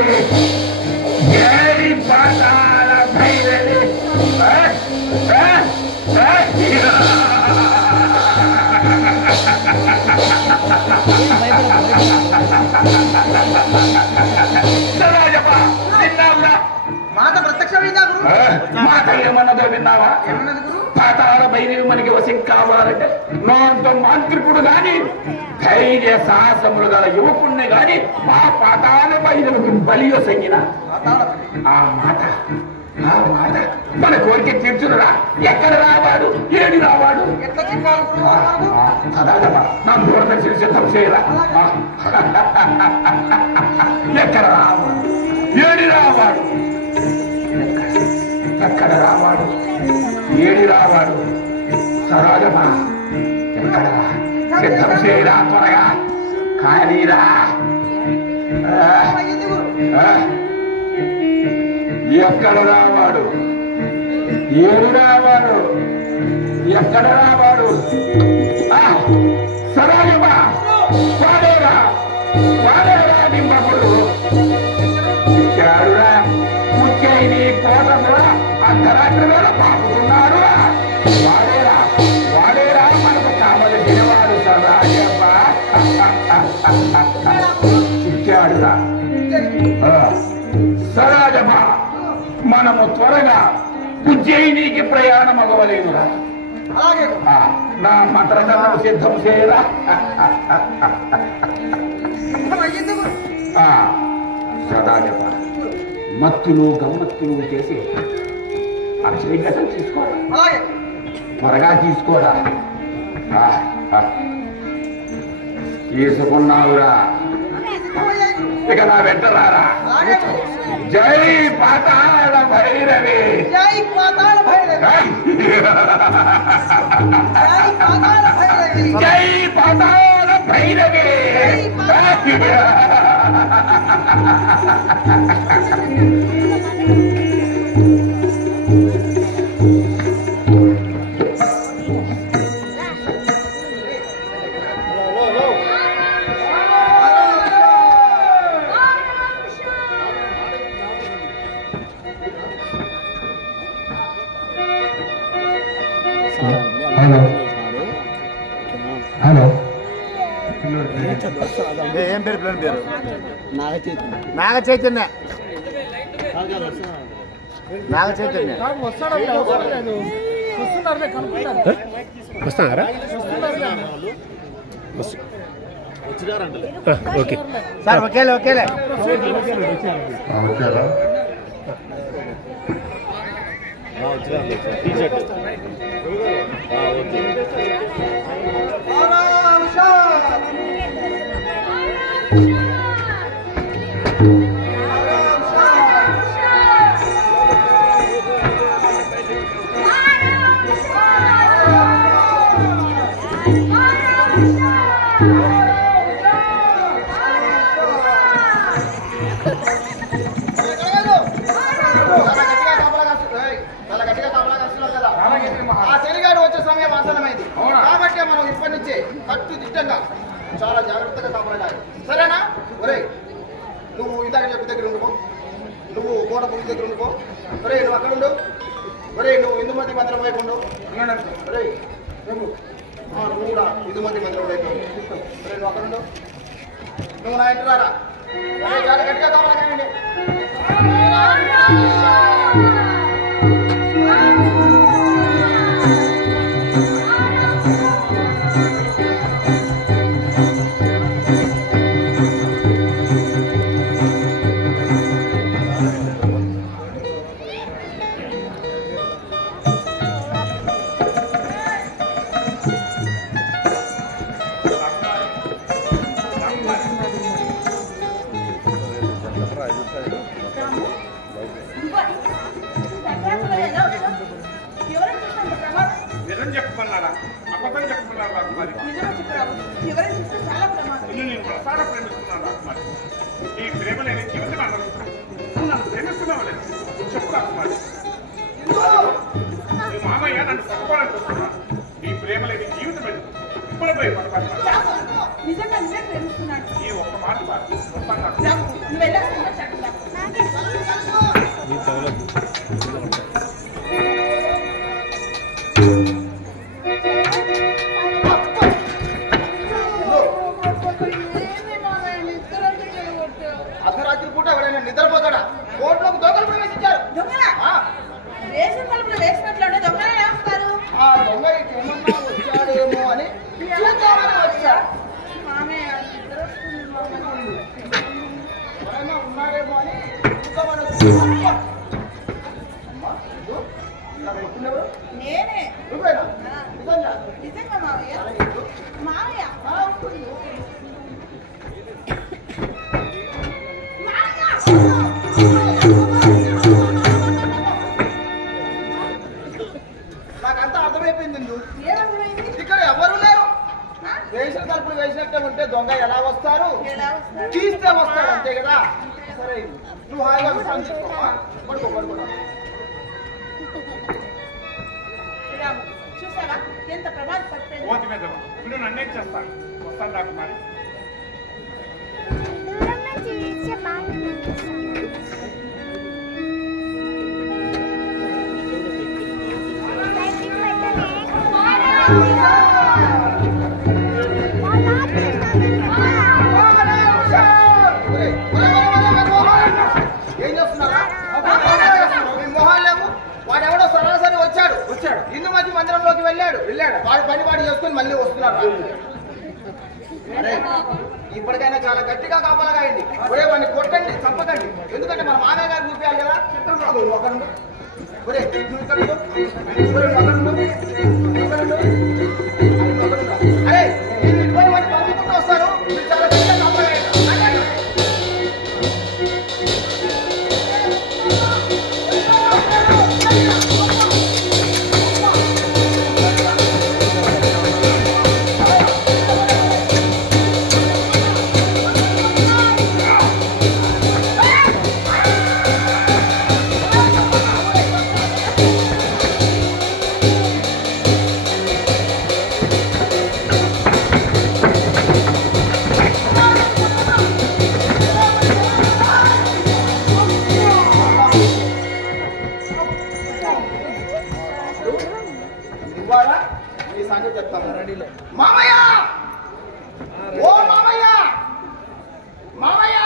జై పాతాళ భైరవి. మాత ప్రత్యక్షమైందా గురు? మాట ఏమన్నదో విన్నావా? ఏమన్నది గురు? పాతాళ భైరవి మనకి వశం కావాలంటే నోంతో మాంత్రికుడు గాని ధైర్య సాహసములు గల యువకుణ్ణి గాని మా పాతాళ భైరవికి బలియో సంగిన ఆ మాట మన కోరిక తీర్చునురా. ఎక్కడ రావాడు, ఏడి రావాడు? ఎట్లా చెప్పాలి గురు? నా దూరదర్శన సిద్ధం చేయరా. ఎక్కడ రావాడు, ఏడి రావాడు? ఎక్కడ రావాడు, ఏడి రావాడు? సరోజమా ఎక్కడ సిద్ధం చేయరా, త్వరగా కానీరా. ఎక్కడ రావాడు, ఏడు రావాడు? ఎక్కడ రావాడు? సరోజమా వాడేరా, వాడేరా నిమ్మకుడు ఇచ్చాడురా. ఉజ్జయిని కోట కూడా అర్ధరాత్రి వేళ పాపుతున్నాడు. వాడేరా, వాడేరా మనకు కావలసిన వాడు సరాజమ్మా. ఇచ్చాడురా. సరాజమా మనము త్వరగా ఉజ్జయినికి ప్రయాణం అవ్వలేదురా. అలాగే నా మంత్రదండము సిద్ధం చేయరా. అయ్యింది గురు. సదాజమా మత్తులు గమ్మత్తులు చేసి అక్షరీగతం తీసుకోరా. అలాగే త్వరగా తీసుకోరా. తీసుకున్నావురా. ఇక నా వెంట రారా. అలాగే జై పాతాళ భైరవి, జై పాతాళ భైరవి, జై పాతాళ భైరవి, జై పాతాళ భైరవి. హలో హలో ఏం పేరు ప్లాన్ పేరు? నాగ చైతన్య. నాగ చైతన్య వస్తున్నారా? ఓకే సార్ ఒకేలే ఒకేలే. ఓకేరా. ఆ శనిగాడు వచ్చే సమయం ఆసనమైంది కాబట్టి మనం ఇప్పటి నుంచే కట్టుదిట్టంగా చాలా జాగ్రత్తగా కాపాడాలి. సరేనా? ఒరే నువ్వు ఇందాక చెప్పి దగ్గర ఉండుకో, నువ్వు కోట పులి దగ్గర ఉండుకో. ఒరే నువ్వు అక్కడ ఉండు. ఒరే నువ్వు ఇందుమతి మందిరం వైపు ఉండు. ఒరే నువ్వు కూడా ఇందుమతి మందిరం వైపు ఉండు. ఒరే నువ్వు అక్కడ ఉండు. నువ్వు నా ఇంటి రారా. చాలా గట్టిగా కావాలి కానీ నిజం చెప్పమన్నారా అబద్ధం చెప్పమన్నారా రాకుమారి? నేను ప్రసాద ప్రేమిస్తున్నాను రాకుమారి. ఈ ప్రేమ లేని జీవితం అన్నారు. నువ్వు నన్ను ప్రేమిస్తున్నావు లేదు చెప్పు రాకుమారి. నీ మామయ్య నన్ను పట్టుకోవాలని చూస్తున్నాను. ఈ ప్రేమ లేని జీవితం లేదు. ఇప్పుడు పోయి నిజంగా నువ్వే ప్రేమిస్తున్నాడు. ఈ ఒక్క మాట వస్తాను. నువ్వు వెళ్ళాల్సిందా చక్కగా అర్ధరాత్రి పూట ఎవరైనా నిద్రపోతాడా? కోట్లోకి దొంగలు ప్రవేశించారు. రేషన్ తలుపులు వేసినట్లుంటే దొంగలు వేస్తారు. ఆ దొంగ ఏమన్నా వచ్చాడేమో అని చూద్దామని వచ్చా. ఎవరైనా ఉన్నారేమో అని చూద్దామని వచ్చా. అమ్మా ఎవరు? నేనే నువ్వేనా? నిజంగా? నిజంగా మావయ్య. మావయ్య నాకంతా అర్థమైపోయింది. ఏమర్థమైంది? ఇక్కడ ఎవరు లేరు. వేసిన తలుపులు వేసినట్టే ఉంటే దొంగ ఎలా వస్తారు? ఎలా వస్తారు? తీస్తే వస్తాడు అంతే కదా. సరే నువ్వు హాయిగా విశ్రాంతి తీసుకో. పడుకో పడుకో. చూసావా ఎంత ప్రమాదం పడిపోయింది. ఓతి మీద ఇప్పుడు నన్నేం చేస్తాను. వస్తాను రాకుమారి. ఏం చేస్తున్నారా? మీ మొహాలు లేవు. వాడెవడో సరాసరి వచ్చాడు. ఇందుమతి మందిరంలోకి వెళ్ళాడు. వాడు పని వాడు చేసుకుని మళ్ళీ వస్తున్నాడు. అరే ఇప్పటికైనా చాలా గట్టిగా కాపాలగాయండి. ఒరే వాడిని కొట్టండి, చంపకండి. ఎందుకంటే మన మామయ్య గారు చూపించాలి కదా. ఒకరు ఒరే నువ్వు ఇక్కడ ఉండు. ఒరే ఒకరు ఉండు. అరే నేను ఇటువైపు వాడిని పంపుకుంటూ వస్తాను. మీరు చాలా గట్టిగా కాపాలగాయండి. ఈ సంగతి చెప్తాను. మామయ్య, ఓ మామయ్య, మామయ్య,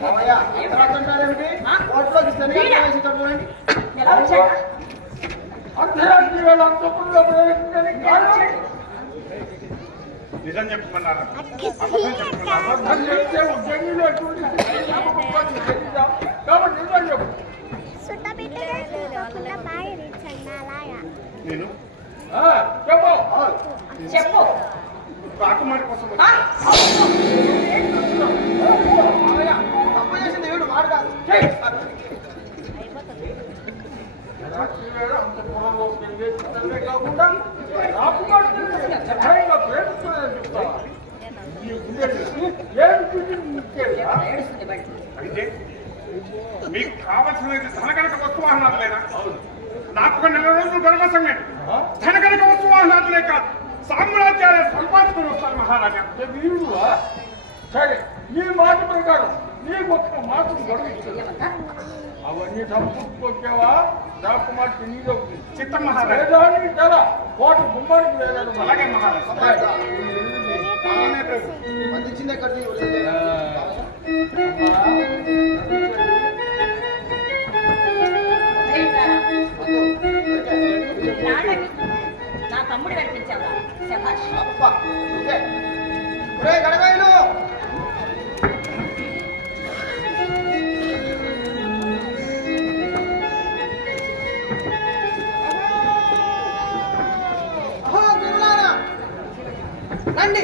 మామయ్య అర్థరాత్రంటారేమిటి? కోట్లోకి శనిగారు ప్రవేశించడం ఎలా వచ్చాడు? అర్ధరాత్రి వేళ అంతపురంలో ప్రవేశించని కాదు. నిజం చెప్పమన్నారా అబద్ధం చెప్పమన్నారా? అబద్ధం చెప్తే జంగిలో ఎటువంటి కాబట్టి నిజం చెప్పు. నేను చెప్పు. చెప్పు. రాకుమారి కోసం మామయ్య తప్పు చేసింది వీడు, వాడు కాదు. రాత్రి వేళ అంతపురంలో ప్రవేశించడమే కాకుండా రాకుమారుడు సహాయంగా ప్రేమిస్తున్నాడని చెప్తావా? ఏం చూసి అయితే మీకు కావలసినది ధనకనక వస్తువాహనాదులేనా? నాకు ఒక నెల రోజులు గర్భసంగతి ధనకనక వస్తువాహనాదులే కాదు సామ్రాజ్యాలే సంపాదించుకుని వస్తారు మహారాజా. వీరువా? సరే, నీ మాట ప్రకారం నీకు ఒక్క మాత్రం గడువు. అవన్నీ సంపూర్తికొచ్చావా? నాకు మాట నీలో చిత్తం మహారాజా. వేదానికి తల కోట గుమ్మానికి వేలాడు. అలాగే మహారాజా. అందించింది ఎక్కడికి నా తమ్ముడు కనిపించావా? శభాష్. గడగాయలు రండి.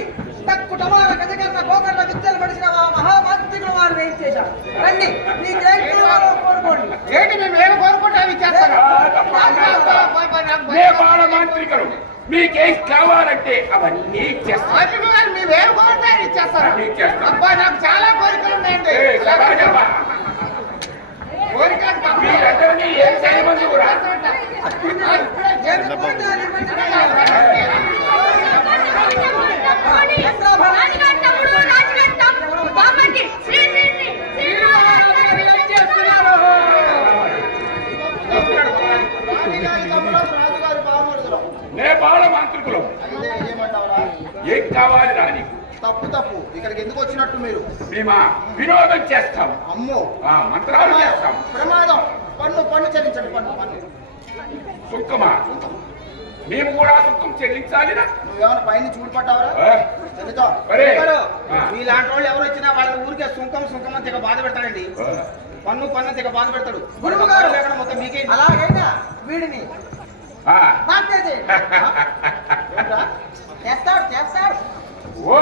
తక్కు టమాల గజకర్ణ గోకర్ణ విద్యలు పడిసిన మహామాంత్రికులు వారు వేయించేశారు. రండి, మీ జయంతిలో కోరుకోండి. ఏంటి మేము ఏమి కోరుకుంటే అవి చేస్తాను. మాంత్రికులు మీకేం కావాలంటే అవన్నీ చేస్తారు. మేమేం కోరుతా ఇచ్చేస్తారా? అబ్బా, నాకు చాలా కోరికలు ఉన్నాయండి. మీరందరినీ ఏం చేయమని కూడా నేపాళ మాంత్రికులు ఏం కావాలి రాని? తప్పు తప్పు, ఇక్కడికి ఎందుకు వచ్చినట్టు మీరు? మేమా వినోదం చేస్తాం. అమ్మో, మంత్రాలు చేస్తాం. ప్రమాదం. పన్ను పన్ను చెల్లించండి. పన్ను పన్ను సుఖమా? మేము కూడా సుఖం చెల్లించాలినా? నువ్వేమైనా పైన చూడపడ్డావరా? చెల్లితో మీలాంటి వాళ్ళు ఎవరు వచ్చినా వాళ్ళ ఊరికే సుంకం సుంకం అని తెగ బాధ పెడతాడండి. పన్ను పన్ను తెగ బాధ పెడతాడు. మొత్తం మీకే. అలాగైనా వీడిని చేస్తాడు చేస్తాడు. ఓ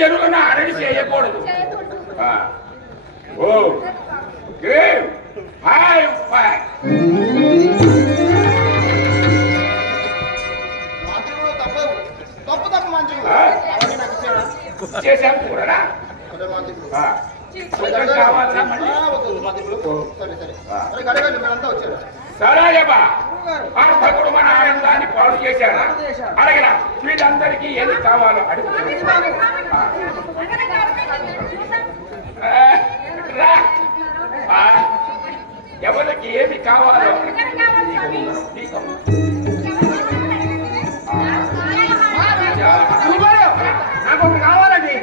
జనులను అరెస్ట్ చేయకూడదు. ఓ మంత్రులు తప్పు మంత్రులు చేశాం కూరడా సరేబా భక్తుడు మన ఆనందాన్ని పాడు చేశాడా అడగరా వీళ్ళందరికీ ఏది కావాలో అడుగు ఎవరికి ఏమి కావాలో నాకు ఒకటి కావాలండి.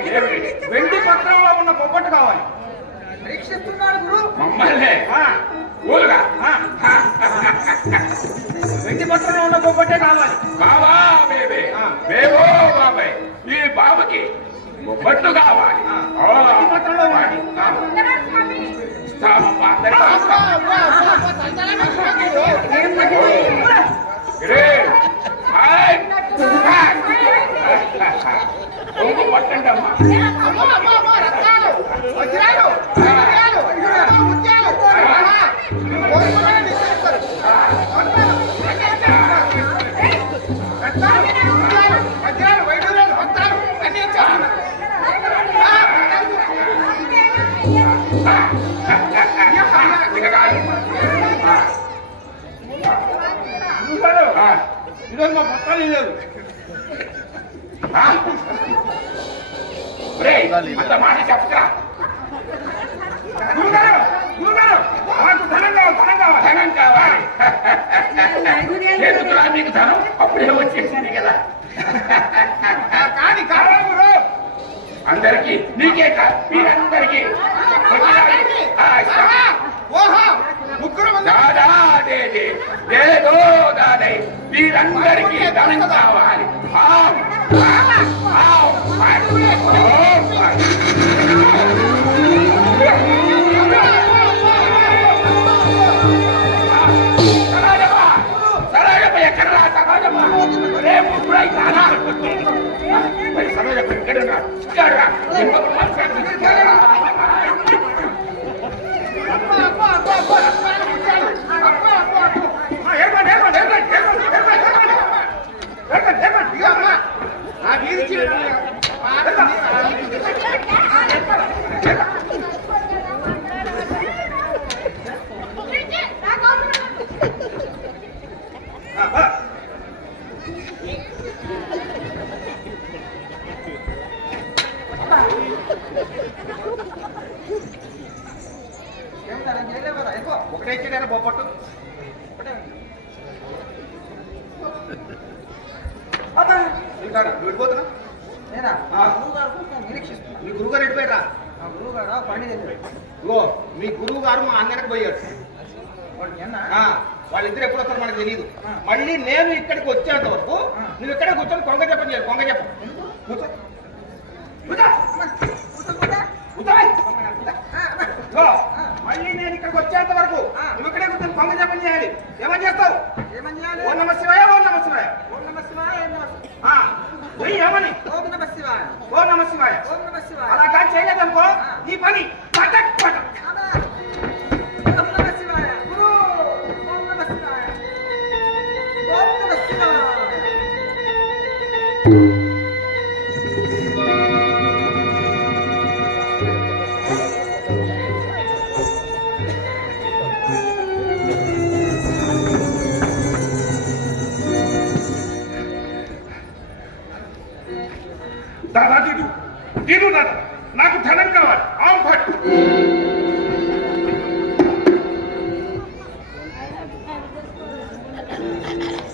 వెండి పత్రంలో ఉన్న పొప్పట్టు కావాలి. పరీక్షిస్తున్నాడు గురు. మమ్మల్ని ఊరుగా వెండి పత్రంలో ఉన్న పొప్పట్టే కావాలి. బాబా బేబే బేబో బాబాయ్ ఈ బాబుకి బొబ్బట్లు కావాలి. పత్రంలో వాడి ఇస్తామమ్మా పట్టండి అమ్మా ఇదన్నా పత్రాలు లేదు. అంత మాట చెప్తా గురుగారు గురుగారు నాకు ధనం కావాలి. ధనం కావాలి. ఎందుకురా మీకు ధనం అప్పుడే వచ్చేసింది కదా. కానీ కావాలి గురు. అందరికి నీకే కాదు మీరందరికీ ఏదో దాదై మీరందరికీ ధనం కావాలి. సరోజమ్మ ఎక్కడ సరోజమ్మ రేపు ఇప్పుడైనా సరోజమ్మ ఇక్కడ ఒకటే ఇచ్చాడు బొప్పట్టు. వెళ్ళిపోతున్నా మీ గురువు గారు వెళ్ళిపోయారా? మీ గురువు గారు మా అన్నకి పోయాడు. వాళ్ళిద్దరు ఎప్పుడు వస్తారో మనకు తెలియదు. మళ్ళీ నేను ఇక్కడికి వచ్చేంత వరకు నువ్వు ఇక్కడే కూర్చొని కొంగ చెప్పని కొంగ చెప్ప కూర్చో. మళ్ళీ నేను ఇక్కడికి వచ్చేంత వరకు నువ్వు ఇక్కడే కూర్చొని కొంగ చెప్పని చేయాలి. ఏమని చేస్తావు? ఓ నమ శివాయ ఓ నమ శివాయ ఏమని ఓ నమ శివాయ అలా కానీ చేయలేదనుకో నీ పని పటక్ పటక్. దాదా దీడు దీడు దాదా నాకు ధనం కావాలి. ఆంఫట్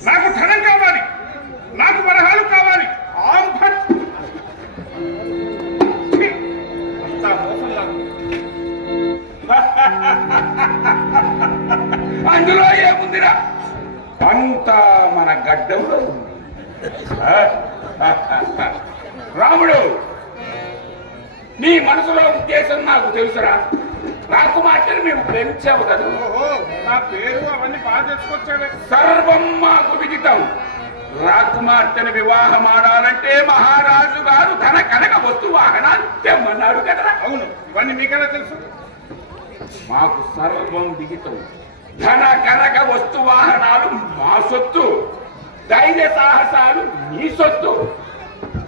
నాకు ధనం కావాలి. నాకు వరహాలు కావాలి. ఆంఫట్ అంతా మోసం లాగా అందులో ఏముందిరా? అంతా మన గడ్డంలో ఉంది. రాముడు నీ మనసులో ఉద్దేశం నాకు తెలుసురా. రాకుమార్తెను మేము ప్రేమించావు కదా. నా పేరు అవన్నీ బాగా తెచ్చుకొచ్చావే. సర్వం మాకు విదితం. రాకుమార్తెను వివాహం ఆడాలంటే మహారాజు గారు తన కనక వస్తు వాహనాలు తెమ్మన్నాడు కదరా. అవును, ఇవన్నీ మీకెలా తెలుసు? మాకు సర్వం దిగితం. ధన కనక వస్తు వాహనాలు మా సొత్తు, ధైర్య సాహసాలు నీ సొత్తు.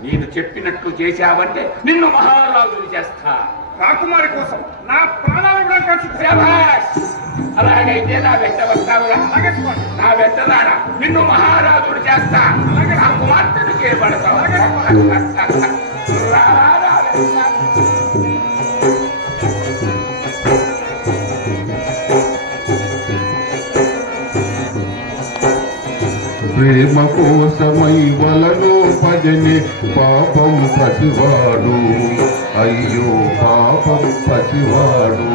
నేను చెప్పినట్లు చేశావంటే నిన్ను మహారాజుని చేస్తా. రాకుమారి కోసం నా ప్రాణాలు కూడా ఖర్చు. శభాష్! అలాగైతే నా వెంట వస్తావురా? నా వెంట రారా, నిన్ను మహారాజుని చేస్తా. నా కుమార్తెను చేపడతావు. ప్రేమ కోసమై వలలో పడని పాపం పసివాడు, అయ్యో పాపం పసివాడు.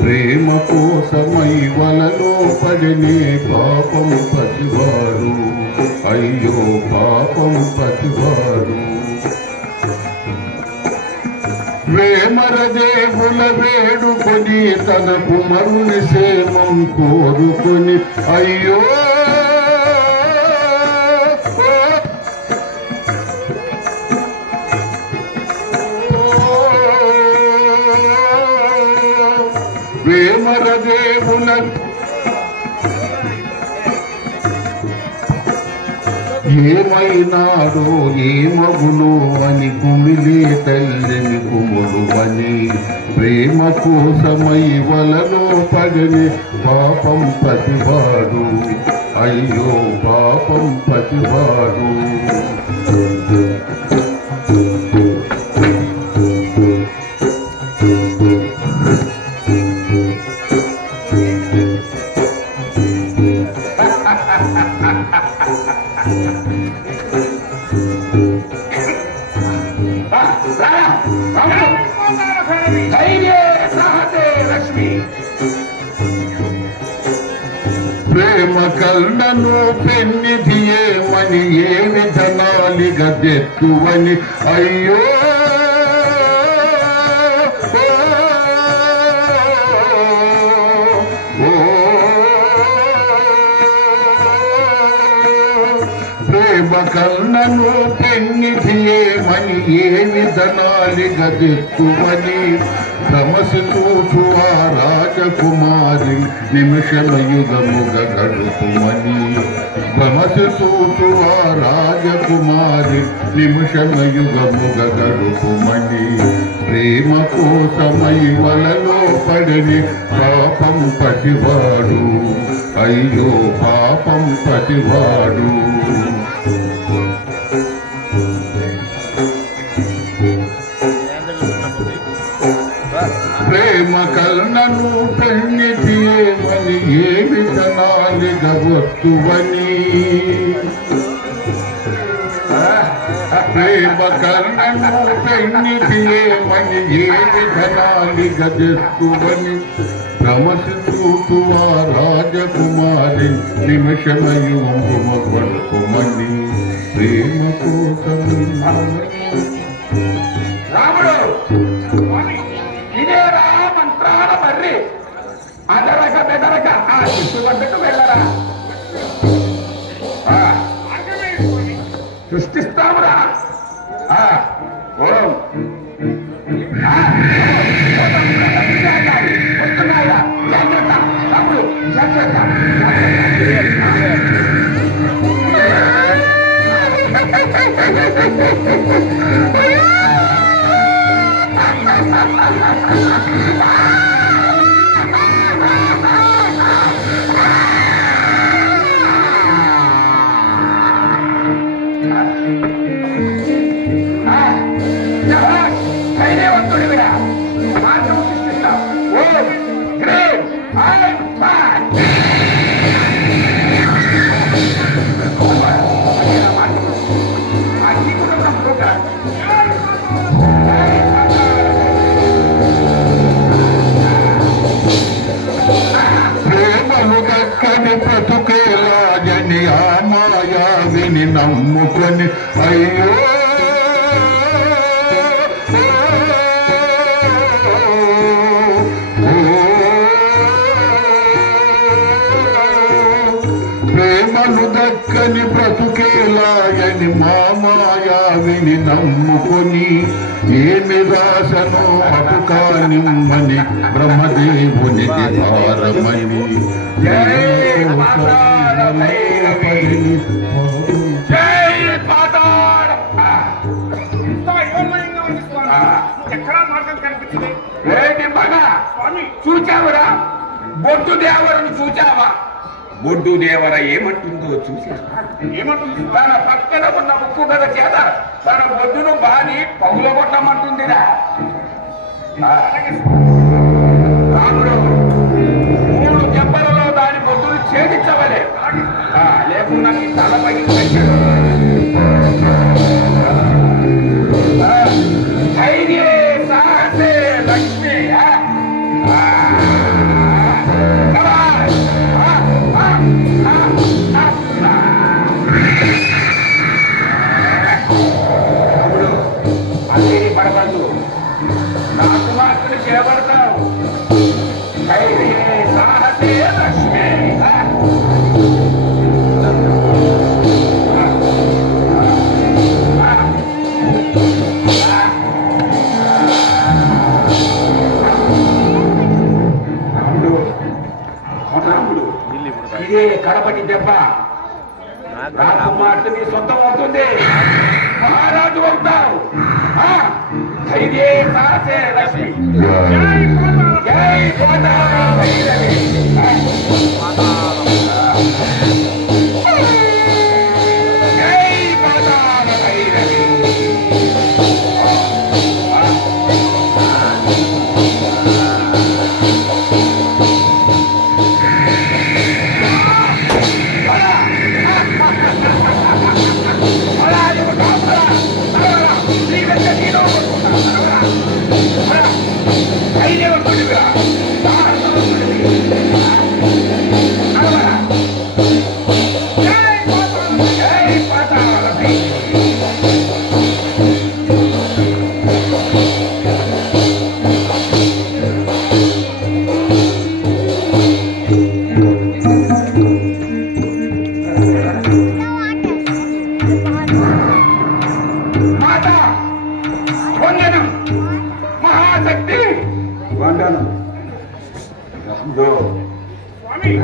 ప్రేమ కోసమై వలలో పడని పాపం పసివాడు, అయ్యో పాపం పసివాడు. వేమర దేవుల వేడుకొని తన కుమరుని సేమం కోరుకొని, అయ్యో వేమర దేవుల ఏమైనాడో ఏమగును అని కుమిలే తల్లిని కుములు అని. ప్రేమ కోసమై వలలో పడని పాపం పసివాడు, అయ్యో పాపం పసివాడు. ప్రేమ కళ్ళను పెన్నిది ఏమని ఏమి ధనాలిగా తెత్తువని, అయ్యో ప్రేమ కళ్ళను పెన్నిది ఏమని ఏమి ధనాలిగా తెత్తువని. తమసి చూచు ఆ రాజకుమారి నిమిషమయుగముగ గడుపుమని. తమసి చూచు ఆ రాజకుమారి నిమిషమయుగముగ గడుపుమని. ప్రేమ కోసమై వలలో పడని పాపం పసివాడు, అయ్యో పాపం పసివాడు. ప్రేమ కళ్ళను పెన్నిది ఏమని ఏమి ధనాలిగా వస్తువని. ప్రేమ కళ్ళను పెన్నిది ఏమని ఏమి ధనాలిగా తెస్తువని. రమసి చూచు ఆ రాజకుమారి నిమిషమయుగముగ గడుపుమని. ప్రేమ కోసం రాముడు ఇదేరా మంత్రాల మర్రి. అదరక బెదరక ఆ శిశు వద్దకు వెళ్ళరా. సృష్టిస్తామురా. ఓం వస్తున్నాయా? జాగ్రత్త రాముడు, జాగ్రత్త. ధైర్యవంతుడివిరా, మార్గం సృష్టిస్తాం. ఓం గ్రేట్ ఐఎమ్ బ్యాక్. ప్రేమను దక్కని బ్రతుకేలాజని ఆ మాయావిని నమ్ముకొని, అయ్యో ప్రేమ ప్రేమలు దక్కని బ్రతుకేలాయని మామాయావిని నమ్ముకొని ఏమి రాసను అటుకానిమ్మని బ్రహ్మదేవుని భారమని ఎక్కడా మార్గం కనిపించింది ఏంటి మగ చూచావురా బొడ్డు దేవరను చూచావా బొడ్డు దేవర ఏమంటుందో చూసా ఏమంటుంది తన పక్కన ఉన్న ఉప్పు కథ చేత తన బొడ్డును బాని పగులగొట్టమంటుందిరా రాముడు 3 దెబ్బలలో దాని బొడ్డును ఛేదించవలే లేకుండా నీ తలపై ధైర్యే సాహసే లక్ష్మి అదేని పడవద్దు నాకు మాత్రం చేపడతావు ధైర్యే సాహసే లక్ష్మి ఇదే కడపటి దెబ్బ రాకుమార్తె నీ సొంతం అవుతుంది మహారాజు అవుతావు ధైర్యే సాహసే లక్ష్మి జై పాతాళ భైరవి జై పాతాళ భైరవి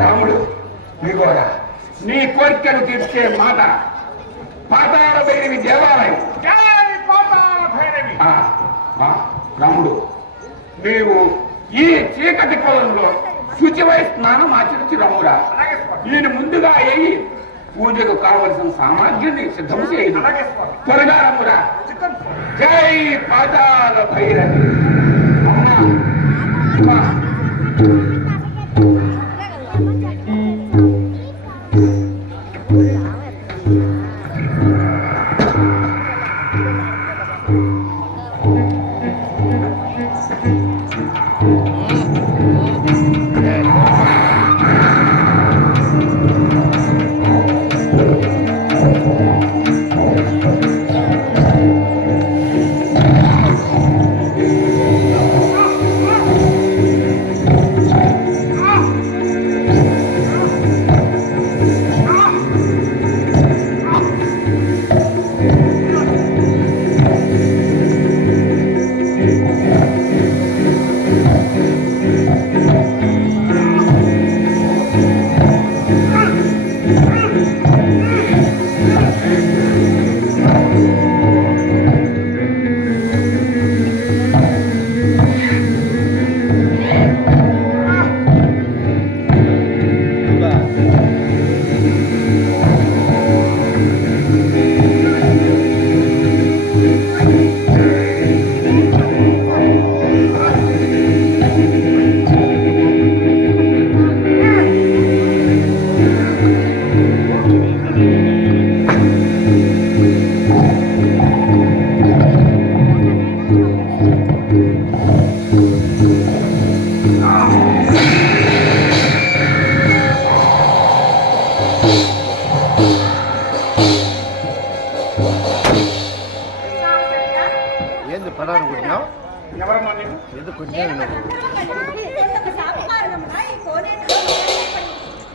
రాముడు నీకోరా నీ కోరికలు తీర్చే మాట పాతాళ భైరవి దేవాలయం జై పాతాళ భైరవి రాముడు నీవు ఈ చీకటి పొలంలో శుచివై స్నానం ఆచరించి రామురా నేను ముందుగా అయ్యి పూజకు కావలసిన సామాగ్రిని సిద్ధం చేయి త్వరగా రామురా జై పాతాళ భైరవి అమ్మా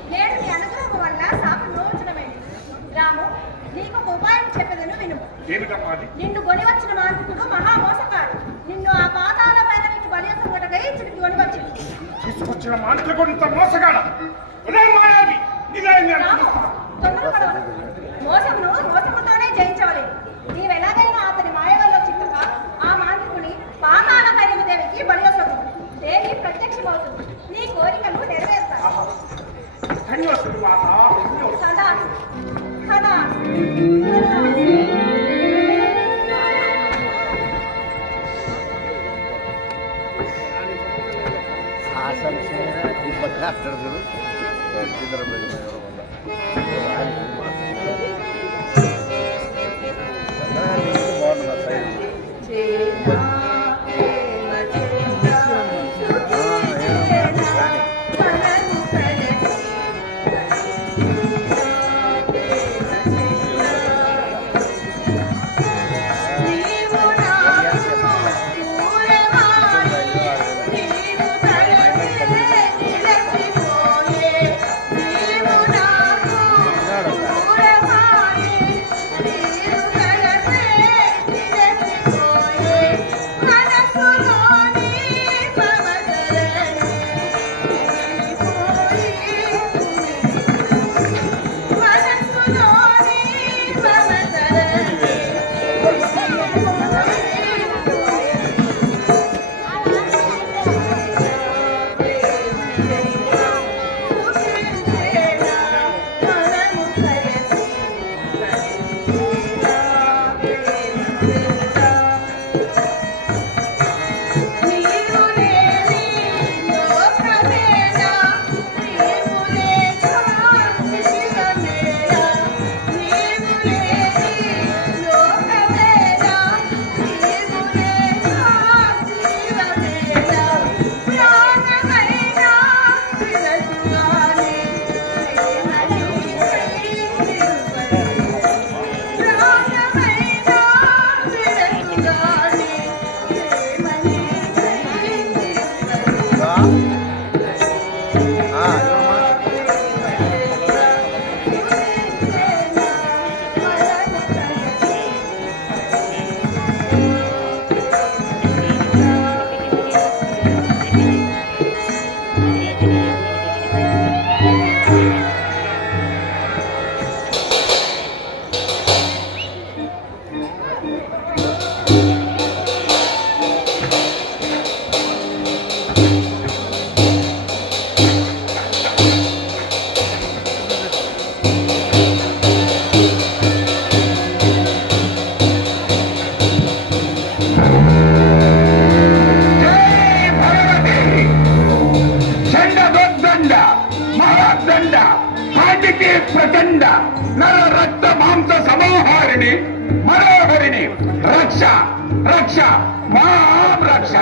నేడు నీ అనుగ్రహం వల్ల శాపం మోచనమే ఏమిటమ్మా అది? నిన్ను కొని వచ్చిన మాంత్రికుడు మహామోసకాడు. నిన్ను ఆ పాతాల భైరవికి బలియసంగటకై ఇచ్చటికి కొని వచ్చింది. తీసుకొచ్చిన మాంత్రికుడు ఇంత మోసగాడ? మాయావి తొందరపడవద్దు. మోసముతోనే జయించవలేదు. నీవెలాగైనా అతని మాయవల్లో చిక్కక ఆ మాంత్రికుని పాతాల భైరవదేవికి బలియసంగు. దేవి ప్రత్యక్షమవుతుంది. నీ కోరికలు నెరవేరుతాయి. ధన్యవాదాలు మాత. సదా సదా ప్రచండ నర రక్త మాంస సమాహారిణి మనోహరిణి రక్ష రక్ష మాం రక్ష.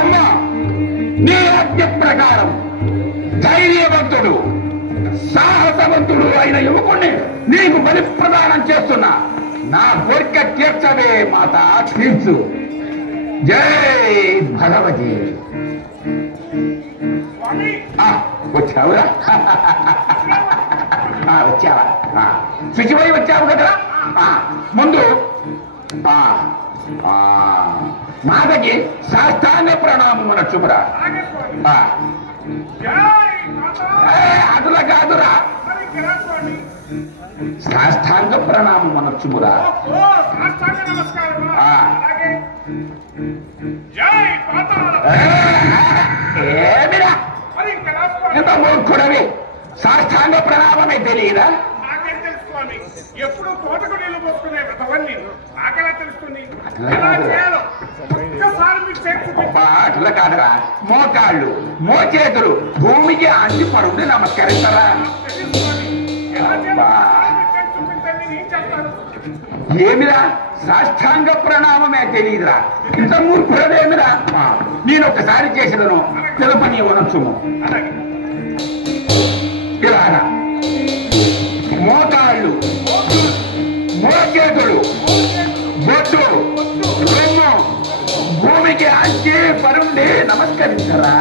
అమ్మా, నీ ఆజ్ఞ ప్రకారం ధైర్యవంతుడు సాహసవంతుడు అయిన యువకుణ్ణి నీకు బలి ప్రదానం చేస్తున్నా. నా కోరిక తీర్చవే మాత, తీర్చు. జై భగవతి. వచ్చావురా? వచ్చావా? శుచిపోయి వచ్చావు కదా. ముందు మాతకి సాష్టాంగ ప్రణామం నచ్చుకురా. అటులా కాదురా, సాష్టాంగ ప్రణామం అనొచ్చుమురా. ఏమిరా ఎంత మూర్ఖుడవి, సాష్టాంగ ప్రణామమే తెలియదా? నాకేం తెలుసుకోండి, ఎప్పుడు తోటకు నీళ్లు పోసుకునే వ్రతవన్నీ నాకెలా తెలుస్తుంది? అట్లా కాదురా, మోకాళ్ళు మోచేతులు భూమికి అంటి పడుండి నమస్కరిస్తారా? ఏమిరా, సాష్టాంగ ప్రణామమే తెలియదురా, ఇంత మూర్ఖుడదేమిరా? నేను ఒక్కసారి చేసినను తెలుపని ఇవ్వనొచ్చుము. ఇలాగా మోకాళ్ళు మోచేతులు శంకరా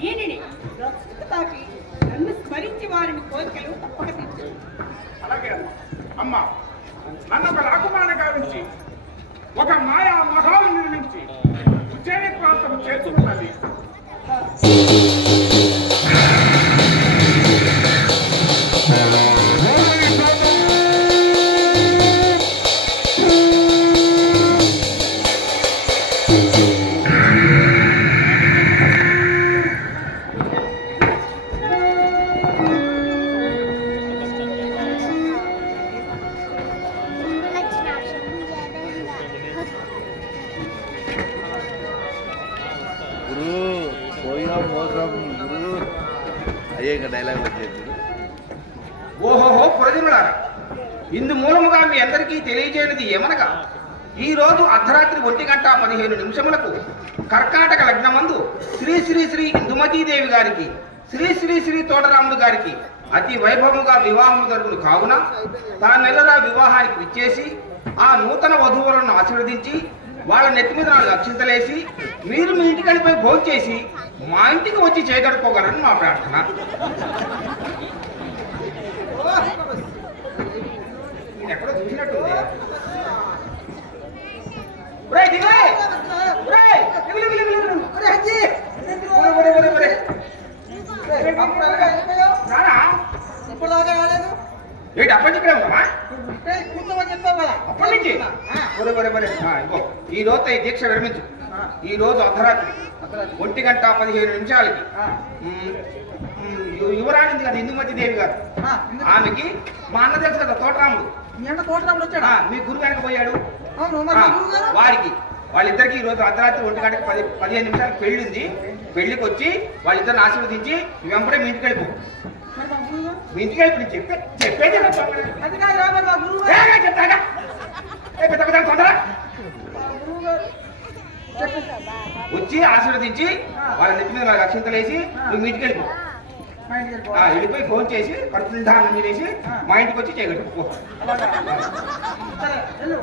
దీనిని తాకి నన్ను స్మరించి వారిని కోరికలు తప్పక తీర్చారు. అలాగే అమ్మ నన్ను ఒక రాకుమార గావించి ఒక మాయా మహాలు నిర్మించి ఉజ్జయిని ప్రాంతం చేర్చుకున్నది. అయ్యే ఇంకా డైలాగ్ వచ్చేది. ఓహోహో పురజనులారా, ఇందు మూలముగా మీ అందరికీ తెలియజేయనిది ఏమనగా, ఈ రోజు అర్ధరాత్రి 1:15 కర్కాటక లగ్నమందు శ్రీ శ్రీ శ్రీ ఇందుమతీదేవి గారికి శ్రీ శ్రీ శ్రీ తోటరాముడు గారికి అతి వైభవముగా వివాహం జరుగును కావున తానెల్లరా వివాహానికి విచ్చేసి ఆ నూతన వధువులను ఆశీర్వదించి వాళ్ళ నెత్తి మీద 4 అక్షింతలేసి మీరు మీ ఇంటికి వెళ్ళిపోయి భోజనం చేసి మా ఇంటికి వచ్చి చేయగడుకోగలరని మా ప్రార్థన. ఎక్కడో చూసినట్టుంది. ఏంటి అప్పటి కూర్చోమని చెప్పావు కదా అప్పటి నుంచి ఈ రోజు ఈ దీక్ష విరమించు. ఈ రోజు అర్ధరాత్రి 1:15 యువరాణింది కదా ఇందుమతీదేవి గారు, ఆమెకి మా అన్న తెలుసు కదా తోటరాముడు, మీ అన్న తోటరాముడు వచ్చాడా? మీ గురువు వెనక పోయాడు. అవును, మరి మా గురువు గారు? వారికి వాళ్ళిద్దరికి ఈ రోజు అర్ధరాత్రి 1:15 పెళ్లి ఉంది. పెళ్లికి వచ్చి వాళ్ళిద్దరిని ఆశీర్వదించి వెంపడే మీ ఇంటికి వెళ్ళిపో. మరి మా గురువు గారు? మీ ఇంటికి వెళ్ళి చెప్పేది అది కాదు రా, మరి మా గురువు గారు? చెప్తాగా తొందర గురువు గారు చెప్పు. వచ్చి ఆశీర్వదించి వాళ్ళ నెత్తి మీద 4 అక్షింతలు వేసి నువ్వు మీ ఇంటికి వెళ్ళిపో. మా ఇంటికి వెళ్ళిపో. వెళ్ళిపోయి ఫోన్ చేసి కడుపు నిండా అన్నం తినేసి మా ఇంటికి వచ్చి చేయగట్టు. అలాగా? సరే వెళ్ళు.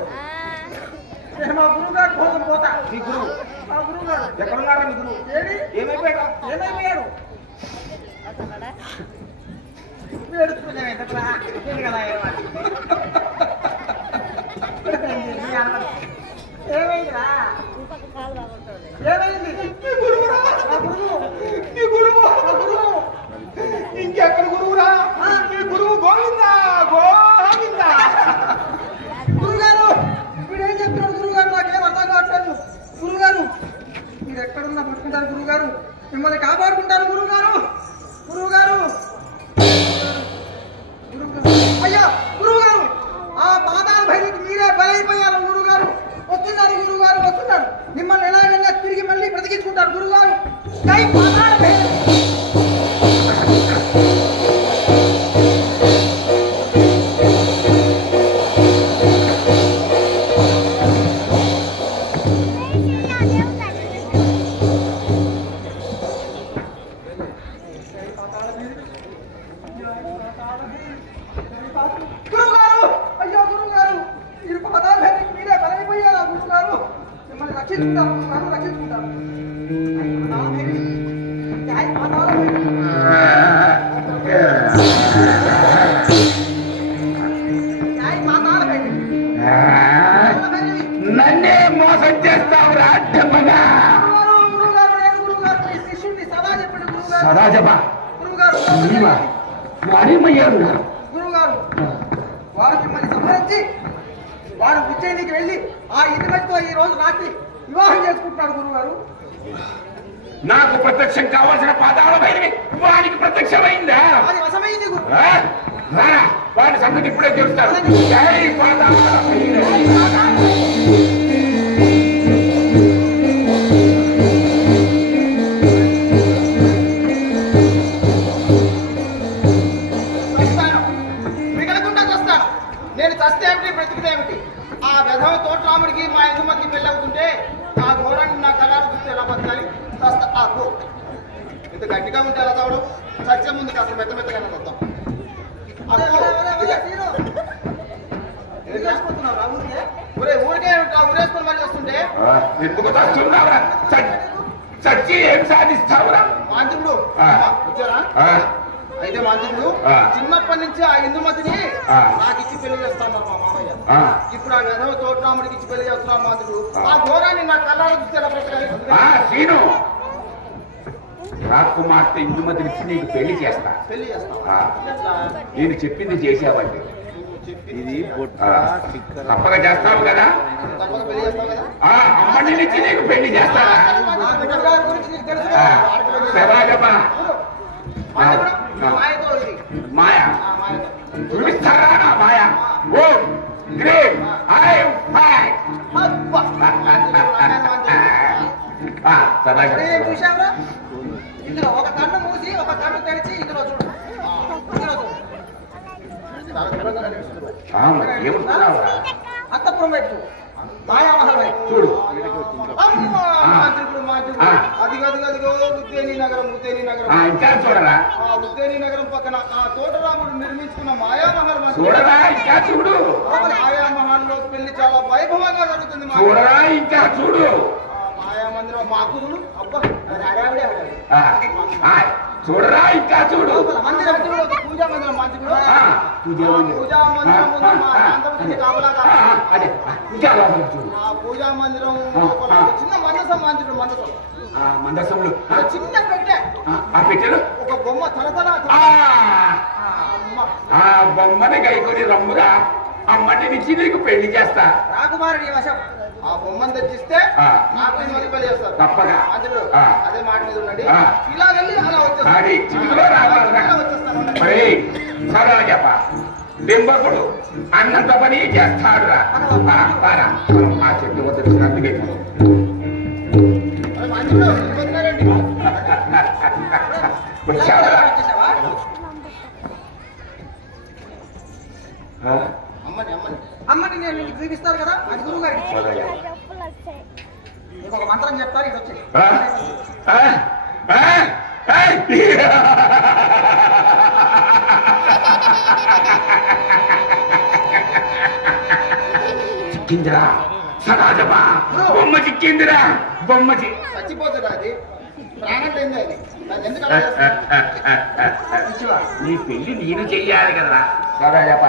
నేను మా గురువు గారు కోసం పోతా. మీ గురువు మా గురువు గారు ఎక్కడున్నారా? మీ గురువు ఏది? ఏమైపోయాడు? ఏమైపోయాడు? ఏడుస్తున్నావు ఎందుకురా? నేను కదా ఏడవాలి. ఏమైందిరా? ఏమైంది? మీ గురువురా? మా గురువు. మీ గురువు మా గురువు. ఇంకెక్కడ గురువురా? మీ గురువు గోవిందా గోవిందా. గురుగారు వీడేం చెప్తున్నాడు? గురుగారు నాకేం అర్థం కావట్లేదు. గురుగారు మీరు ఎక్కడున్నా పట్టుకుంటారు గురుగారు, మిమ్మల్ని కాపాడుకుంటారు గురుగారు. గురుగారు అయ్యా గురుగారు, ఆ పాదాల భైరవికి మీరే బలైపోయారు గురుగారు. వస్తున్నారు గురుగారు, వస్తున్నారు. మిమ్మల్ని ఎలాగైనా తిరిగి మళ్ళీ బ్రతికించుకుంటారు గురుగారు. జై పాదాల భైరవి. గురుగారు అయ్యో గురుగారు, మీరు పాదాల భైరవికి మీరే బలైపోయారా గురుగారు. మిమ్మల్ని రక్షించుకుంటారు గురుగారు, రక్షించుకుంటారు. పాదాల భైరవి. జై పాదాల భైరవి. జై పాదాల భైరవి. పాదాల భైరవి. నన్నే మోసం చేస్తావురా అడ్డమ్మగా. గురుగారు నేను గురుగారు మీ శిష్యుడిని సదా చెప్పండి గురుగారు. సదాజమా గురుగారు వాడేమయ్యారు? గురుగారు వారు మిమ్మల్ని సంహరించి వారు ఉజ్జయినికి వెళ్ళి ఆ ఇంటి మధ్యతో ఈ రోజు రాత్రి వివాహం చేసుకుంటున్నాడు గురుగారు. నాకు ప్రత్యక్షం కావాల్సిన పాదాల భైరవి వానికి ప్రత్యక్షమైందా? అది వశమైంది గురు. వాడి సంగతి ఇప్పుడే తెలుస్తారు. జై పాదాల భైరవి. నేను చస్తేమిటి బ్రతికితేమిటి? ఆ వెధవ తోటరాముడికి మా ఇంటి పెళ్ళి అవుతుంటే ఆ ఘోరాన్ని నా కళాలు చూస్తే ఎలా బతకాలి? ఇంత గట్టిగా ఉంటే ఎలా తావడం? చచ్చే ముందు కాస్త మెత్తగా వద్దాం. ఊరికే ఊరేసుకొని మళ్ళీ వస్తుంటే ఎందుకు వస్తున్నావురా? చచ్చి ఏం సాధిస్తావురా? మాంత్రికుడు వచ్చారా? అయితే మాంత్రికుడు చిన్నప్పటి నుంచి ఆ ఇందుమతిని నాకు ఇచ్చి పెళ్లి చేస్తాను మా మామయ్య. ఇప్పుడు ఆ వెధవ తోటరాముడికి ఇచ్చి పెళ్లి చేస్తున్నాను మాంత్రికుడు. ఆ ఘోరాన్ని నా కళ్ళాలు చూస్తే ఎలా బ్రతకాలి? రాకుమార్తె ఇందుమతిని ఇచ్చి నీకు పెళ్లి చేస్తా. పెళ్లి చేస్తా. నేను చెప్పింది చేసావండి. ఇది తప్పగా చేస్తావు కదా? తప్పక పెళ్లి చేస్తావు కదా? అమ్మని నుంచి నీకు పెళ్లి చేస్తారా? మాయ చూపిస్తారా నా మాయ? ఓ గ్రేట్ ఐ చూసావా? ఇందులో ఒక కన్ను మూసి ఒక కన్ను తెరిచి ఇందులో చూడు. ఏమంటున్నావు? అంతపురం వైపు మాయామహల్ వైపు చూడు. అదిగో ఉజ్జయిని నగరం. ఇంకా చూడరా? ఉజ్జయిని నగరం పక్కన ఆ తోటరాముడు నిర్మించుకున్న మాయామహల్. చూడరా? ఇంకా చూడు. మాయామహల్ లో పెళ్లి చాలా వైభవంగా జరుగుతుంది. చూడరా? ఇంకా చూడు. మాయామందిరం మాకు చూడు. అబ్బా చూడరా? ఇంకా చూడు. మందిరం పూజా మందిరం మంచిగుడు. పూజా మందిరం ముందు మా ప్రాంతం కాపలా అదే ఇంకా చూడు. ఆ పూజా మందిరం చిన్న మందసం మందిరం. మందసంలో చిన్న పెట్టె. ఆ పెట్టెలు ఒక బొమ్మ తలతల. ఆ బొమ్మని గైకొని రమ్మురా. అమ్మటి నుంచి నీకు పెళ్లి చేస్తా. రాకుమారుడి వశం. ఆ బొమ్మను తెచ్చిస్తే నాకు మరి పెళ్లి చేస్తారు తప్పగా. అదే మాట మీద ఉండండి. ఇలా వెళ్ళి అలా సరోజప్ప దింబకుడు అన్నంత పని చేస్తాడురా. ఆ చెట్టు వద్ద అందుకే వచ్చాడురా. అమ్మని నేను నీకు చూపిస్తాను కదా, అది గురువు గారికి ఇంకొక మంత్రం చెప్తారు. ఇది వచ్చి చిక్కిందిరా సదాజమా. బొమ్మ చిక్కిందిరా. బొమ్మ చచ్చిపోతుందా? అది ప్రాణం లేదే. అది ఎందుకు నీ పెళ్లి నేను చెయ్యాలి కదరా సదాజప.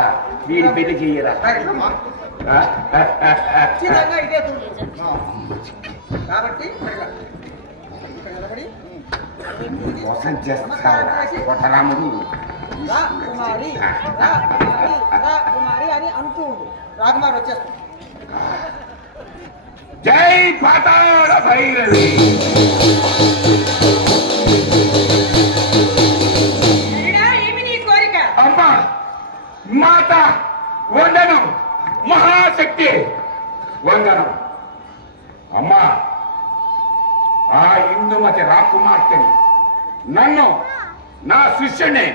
వీడి పెళ్లి చెయ్యరా? ఖచ్చితంగా ఇదే కాబట్టి మోసం చేస్తావు కొట్టరాముడు. రా కుమారి అని అంటూ ఉండు. రాకుమారి వచ్చేస్తాడు. జై పాతాళ భైరవి. ఏమి నీ కోరిక? అమ్మా మాత వందనం. మహాశక్తి వందనం. అమ్మా ఆ ఇందుమతి రాకుమార్తెని నన్ను నా శిష్యుని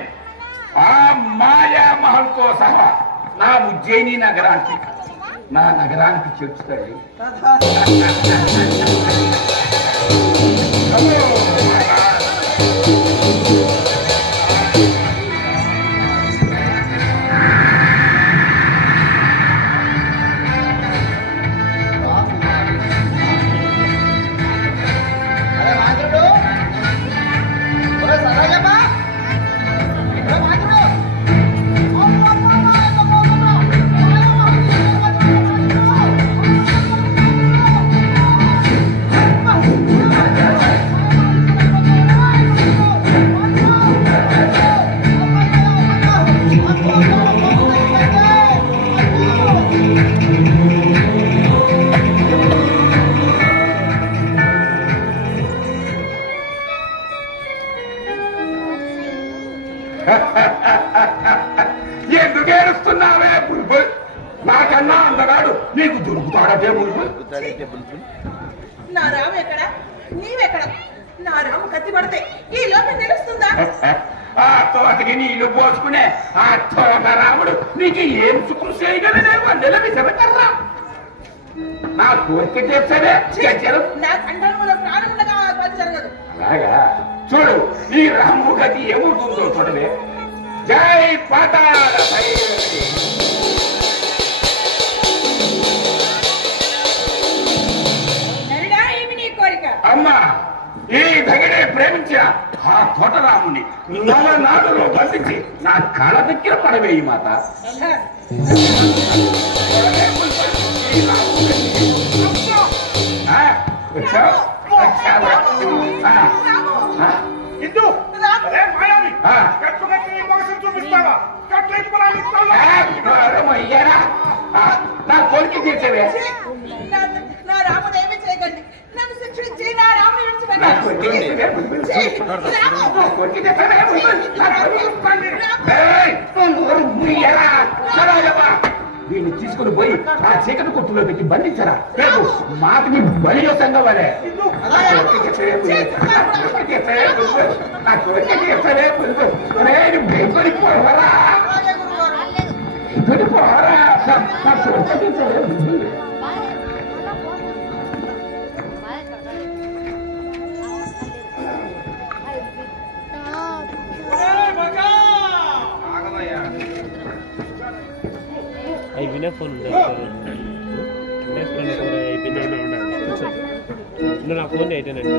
ఆ మాయామహల్తో సహా నా ఉజ్జయిని నగరానికి చేర్చుతాయి. ఎందుకు ఏడుస్తున్నావే బుల్బుల్? నాకన్నా అందగాడు నీకు దొరుకుతాడటే బుల్బుల్. నా రాము ఎక్కడ? నీవెక్కడ? నా రాము కత్తి పడితే ఈ లోపల తెలుస్తుందా? ఆ తోటకి నీళ్లు పోసుకునే ఆ తోట రాముడు నీకు ఏం సుఖం చేయగలనే వందల విసరకర్రా. నా కోరిక చేస్తానే నా కంఠంలో ప్రాణం ఉండగా పని జరగదు. అలాగా చూడు ఈ రాము గతి ఏమవుతుందో చూడవే. జై పాతాళ భైరవి. నరుడా, ఏమి నీ కోరిక? అమ్మా, ఈ దగ్గరే ప్రేమించిన ఆ తోటరాముని నాడులో బంధించి నా కళ దగ్గర పడవేయి మాత. ఇందు చూపిస్తావా? నా కోరిక తీర్చవే. నా రాముడు ఏమి చేయకండి. నన్ను శిక్షించి నా రాముని నా కోరిక తీర్చవే. వీడిని తీసుకుని పోయి ఆ చీకటి కొట్టులో పెట్టి బంధించరా. మాటని బలియోసంగా వారే. పోవరా అయిపోయినా ఫోన్ అయిపోయింది నువ్వు నా ఫోన్ అయితేనండి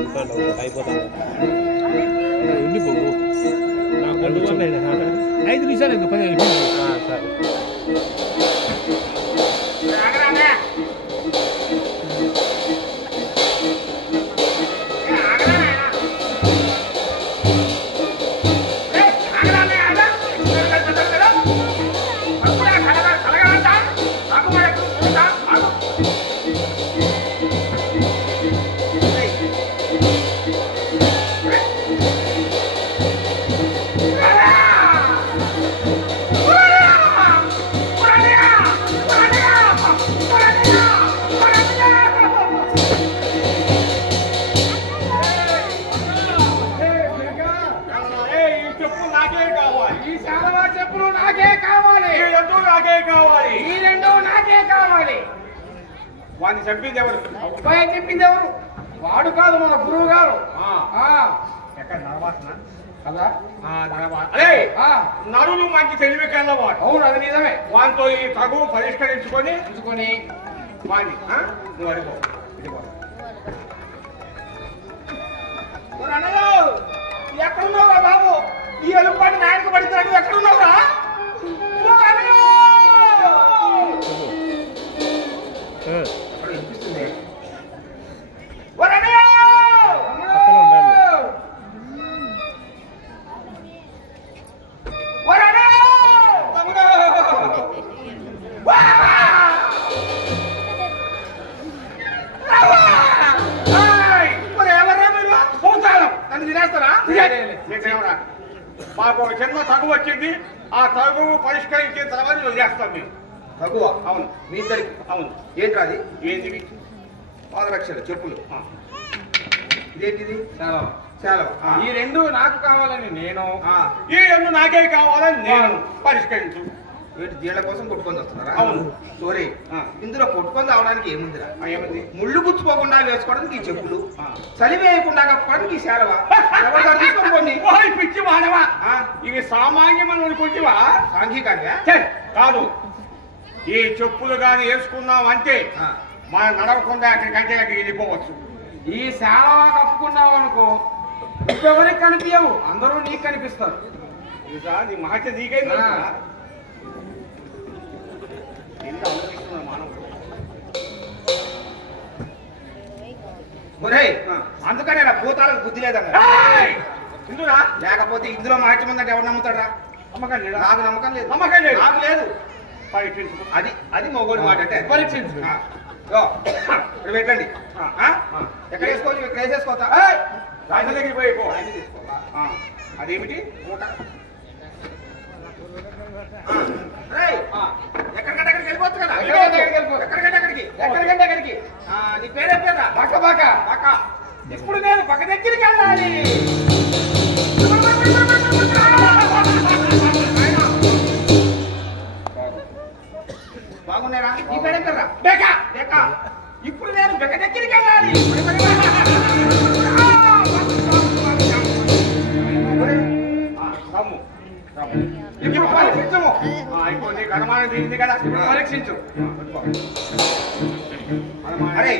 అయిపోతాను ఉండిపోవు నాకు 5 నిమిషాలు ఇంకా 10 అయిపోయింది. సరే వాడిని చంపింది ఎవరు? అబ్బాయి చెప్పింది ఎవరు? వాడు కాదు, మన గురువు గారు. ఎక్కడ నరవాసన కదా? అదే నరులు మంచి తెలివి కలవాడు. అవును, అది నిజమే. వాటితో ఈ తగు పరిష్కరించుకొని వాడిని నువ్వు అడిగో. ఎక్కడున్నావురా బాబు? ఈ ఎలుగుపాటి నాయకు పడుతున్నాడు. ఎక్కడున్నావురా? మాకు ఒక చిన్న తగు వచ్చింది. ఆ తగు పరిష్కరించిన తర్వాత వదిలేస్తాం మేము. తగువ? అవును. మీ ఇద్దరికి? అవును. ఏంటి అది? ఏంటివి? పాదరక్షలు, చెప్పులు. ఇదేంటిది? చాలా. ఈ 2 నాకు కావాలని నేను, ఈ 2 నాకే కావాలని నేను. పరిష్కరించు. ఏంటి దీళ్ల కోసం కొట్టుకొని వస్తున్నారా? అవును. సోరీ, ఇందులో కొట్టుకొని రావడానికి ఏముందిరా? ఏముంది? ముళ్ళు గుచ్చుకోకుండా వేసుకోవడానికి ఈ చెప్పులు, చలి వేయకుండా కప్పుకోవడానికి ఈ శాలవ. తీసుకోండి. పిచ్చి మానవా, ఇవి సామాన్యమని అనుకుంటేవా? సాంఘికంగా కాదు. ఈ చెప్పులు గాని వేసుకున్నాం అంటే మనం నడవకుండా అక్కడికంటే అక్కడికి వెళ్ళిపోవచ్చు. ఈ శాలవ కప్పుకున్నావు అనుకో, ఎవరికి కనిపించవు, అందరూ నీకు కనిపిస్తారు. నీ మహత్య నీకే అందుకనే నా భూతాలకు బుద్ధి లేదన్నా. ఇందురా లేకపోతే ఇందులో మహత్యం ఉందంటే ఎవరు నమ్ముతాడా? నమ్మకం లేదు. నాకు నమ్మకం లేదు. నమ్మకం లేదు. నాకు లేదు. పరీక్షించు. అది మొగోడి మాట అంటే. పరీక్షించు. ఇక్కడ పెట్టండి. ఎక్కడ వేసుకోవాలి? ఇక్కడ వేసేసుకోతా. రాజు దగ్గరికి పోయి తీసుకోవాలా? అదేమిటి? వెళ్ళాలి. బాగున్నారా? ఈ పేరు ఎంత రా? బెక బెక. ఇప్పుడు నేను బెక దగ్గరికి వెళ్ళాలి. ఇప్పుడు పరీక్షించము. ఇప్పుడు నీకు అనుమానం తీరింది కదా, ఇప్పుడు పరీక్షించు. అరే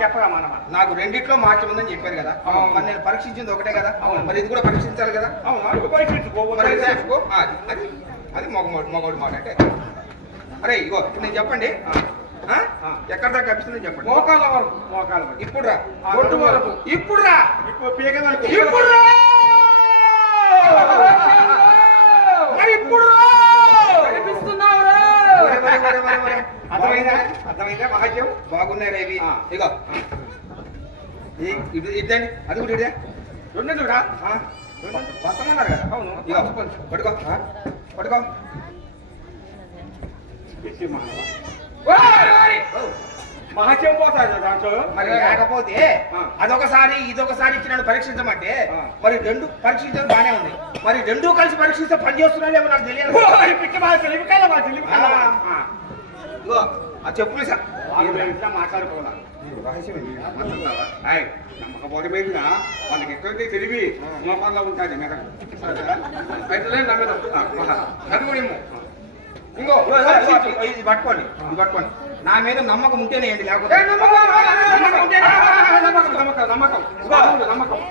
చెప్పరా మనమా. నాకు రెండిట్లో మార్చి ఉందని చెప్పారు కదా, మరి నేను పరీక్షించింది ఒకటే కదా, మరి ఇది కూడా పరీక్షించాలి కదా. అవును పరీక్షించుకో. మరి చేసుకో. అది అది మగోడు మాట అంటే. అరే ఇగో ఇప్పుడు నేను చెప్పండి, ఎక్కడ దాకా కనిపిస్తుందని చెప్పండి. మోకాల వరకు. మోకాల వరకు. ఇప్పుడు రా. ఒడ్డు వరకు. ఇప్పుడు రా. ఇప్పుడు పీక వరకు. ఇప్పుడు రా. మరి ఇప్పుడు కనిపిస్తున్నావురా. అర్థమైందా? అర్థమైందా మహాత్యం? బాగున్నాయి రేవి. ఇగో ఇద్దండి, అది కూడా ఇదే రెండు చూడా. వస్తామన్నారు కదా. అవును. ఇగో పట్టుకో పట్టుకో. మహాత్యం పోతాడు దాంట్లో. మరి లేకపోతే అదొకసారి ఇదొకసారి ఇచ్చినాడు పరీక్షించమంటే, మరి రెండు పరీక్షించడం బానే ఉంది, మరి రెండు కలిసి పరీక్షిస్తే పని చేస్తున్నాడేమో నాకు తెలియదు. ఇగో ఆ చెప్పులు సార్ ఇట్లా మాట్లాడుకోవాలా. నమ్మకపోతే మీద వాళ్ళకి ఎక్కడైతే తెలివి మోకాల్లో ఉంటుంది మీద అయితే నా మీద అది కూడా ఏమో. ఇంకో ఇది పట్టుకోండి, ఇది పట్టుకోండి. నా మీద నమ్మకం ఉంటేనే ఏంటి, లేకపోతే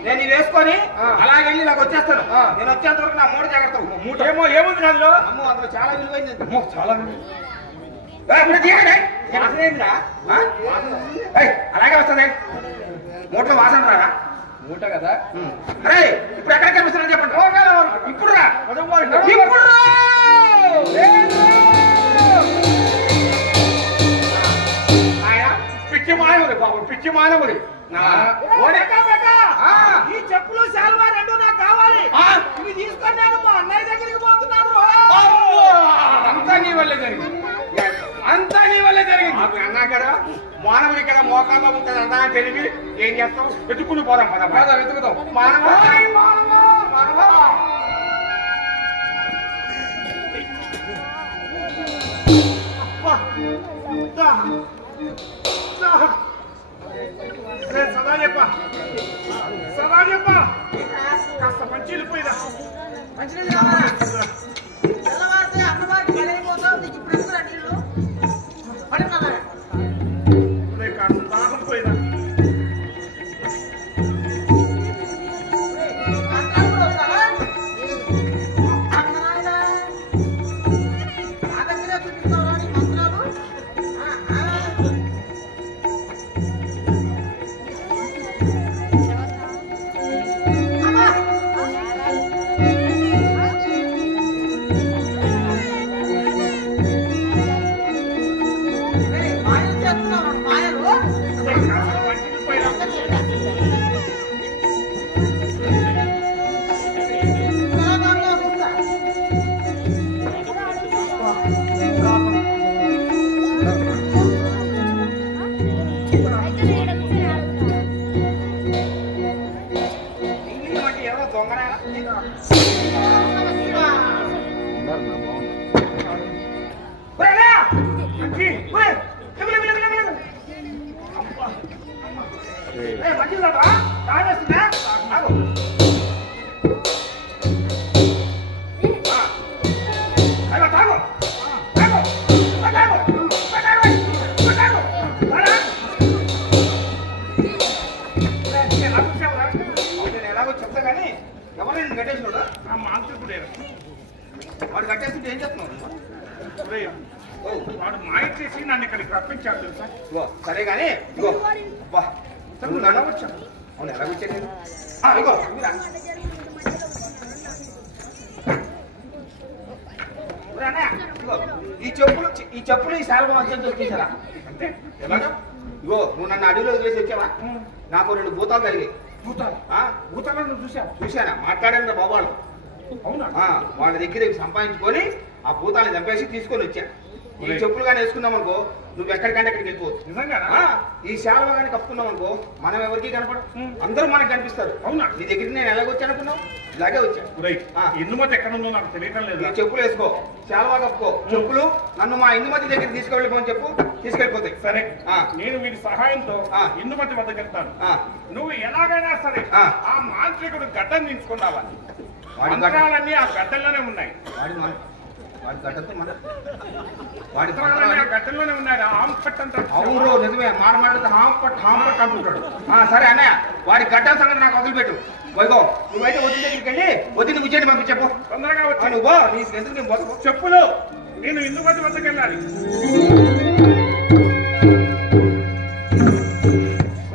నేను ఇవి వేసుకొని అలాగే వెళ్ళి నాకు వచ్చేస్తాను. నేను వచ్చేంత వరకు నా మూడు జాగ్రత్త. మూట ఏమో ఏముంది అందులో? అమ్మో అందులో చాలా విలువైంది. చాలా అలాగే వస్తుంది. మూటలో వాసన రాదా? మూట కదా. అరే ఇప్పుడు ఎక్కడ కనిపిస్తున్నా చెప్పండి. ఇప్పుడు రా. ఇప్పుడు రా. పిచ్చి మానవుడి బాబు, పిచ్చి మానవుడి. ఈ చెప్పులు శాలువా రెండు నాకు కావాలి. ఇవి తీసుకొని నేను మా అన్నయ్య దగ్గరికి పోతున్నాను. అంతా నీ వల్లే జరిగింది. అంతా నీ వల్లే జరిగింది. అన్నా కదా మానవుడి కదా మోకాల్లో ఉంటుంది అన్నా తెలివి. ఏం చేస్తాం? వెతుక్కుని పోదాం పద. వెతుకుతాం. మానవ సదా చెప్పా కాస్త మంచి వెళ్ళిపోయిదా. మంచినీళ్ళు కావాలా? తెల్లవారితే అన్నవారికి వెళ్ళిపోతావు. నీకు ఇప్పుడు ఎందుకు నీళ్ళు పడుతున్నా? కాస్త దాహం పోయిదా. వాడు కట్టేస్తుంటే ఏం చేస్తున్నావు? వాడు మాయ చేసి నన్ను ఇక్కడికి రప్పించాడు తెలుసా. సరే కానీ ఇగో ఎలా వచ్చాను? అవును ఎలా వచ్చాను నేను? ఇగో ఈ చెప్పులు ఈ శాలభం అంతా వచ్చేసారా? అంటే ఎలాగా? ఇగో నువ్వు నన్ను అడవిలో వదిలేసి వచ్చావా? నాకు రెండు భూతాలు కలిగాయి. భూతాలను నువ్వు చూశానా? మాట్లాడాను బాబు వాళ్ళు. అవునా? వాళ్ళ దగ్గర సంపాదించుకొని ఆ భూతాన్ని చంపేసి తీసుకొని వచ్చా. ఈ చెప్పులు కానీ వేసుకున్నాం అనుకో నువ్వు ఎక్కడికంటే ఎక్కడికి వెళ్ళిపోవచ్చు. నిజంగా ఈ శాలువ కానీ కప్పుకున్నాం అనుకో మనం ఎవరికి కనపడం, అందరూ మనకు కనిపిస్తారు. అవునా? నీ దగ్గరికి నేను ఎలాగొచ్చాను అనుకున్నావు? ఇలాగే వచ్చాను. రైట్. ఇందుమతి ఎక్కడ ఉందో నాకు తెలియటం లేదు. ఈ చెప్పులు వేసుకో, శాలువా కప్పుకో, చెప్పులు నన్ను మా ఇందుమతి దగ్గరికి తీసుకెళ్ళిపోని చెప్పు, తీసుకెళ్ళిపోతాయి. సరే, నేను వీడి సహాయంతో ఇందుమతి వద్దకు వెళ్తాను. నువ్వు ఎలాగైనా సరే ఆ మాంత్రికుడు గడ్డను దించుకున్నావా? మంత్రాలన్నీ ఆ గడ్డల్లోనే ఉన్నాయి. వాడి గడ్డతో మన వాడి గడ్డల్లోనే ఉన్నాయి. ఆంపట్ అంటారు. అవును నిజమే, మాట్లాడితే హాంపట్ అంటుంటాడు. సరే అన్నయ్య, వాడి గడ్డ సంగతి నాకు వదిలిపెట్టు. వైగో నువ్వైతే వదిలి దగ్గరికి వెళ్ళి వదిలి విజయని పంపించప్పు. తొందరగా వచ్చి నువ్వు నీ ఎందుకు నేను పోతా. చెప్పులు నేను ఇందుమతి వద్దకు వెళ్ళాలి.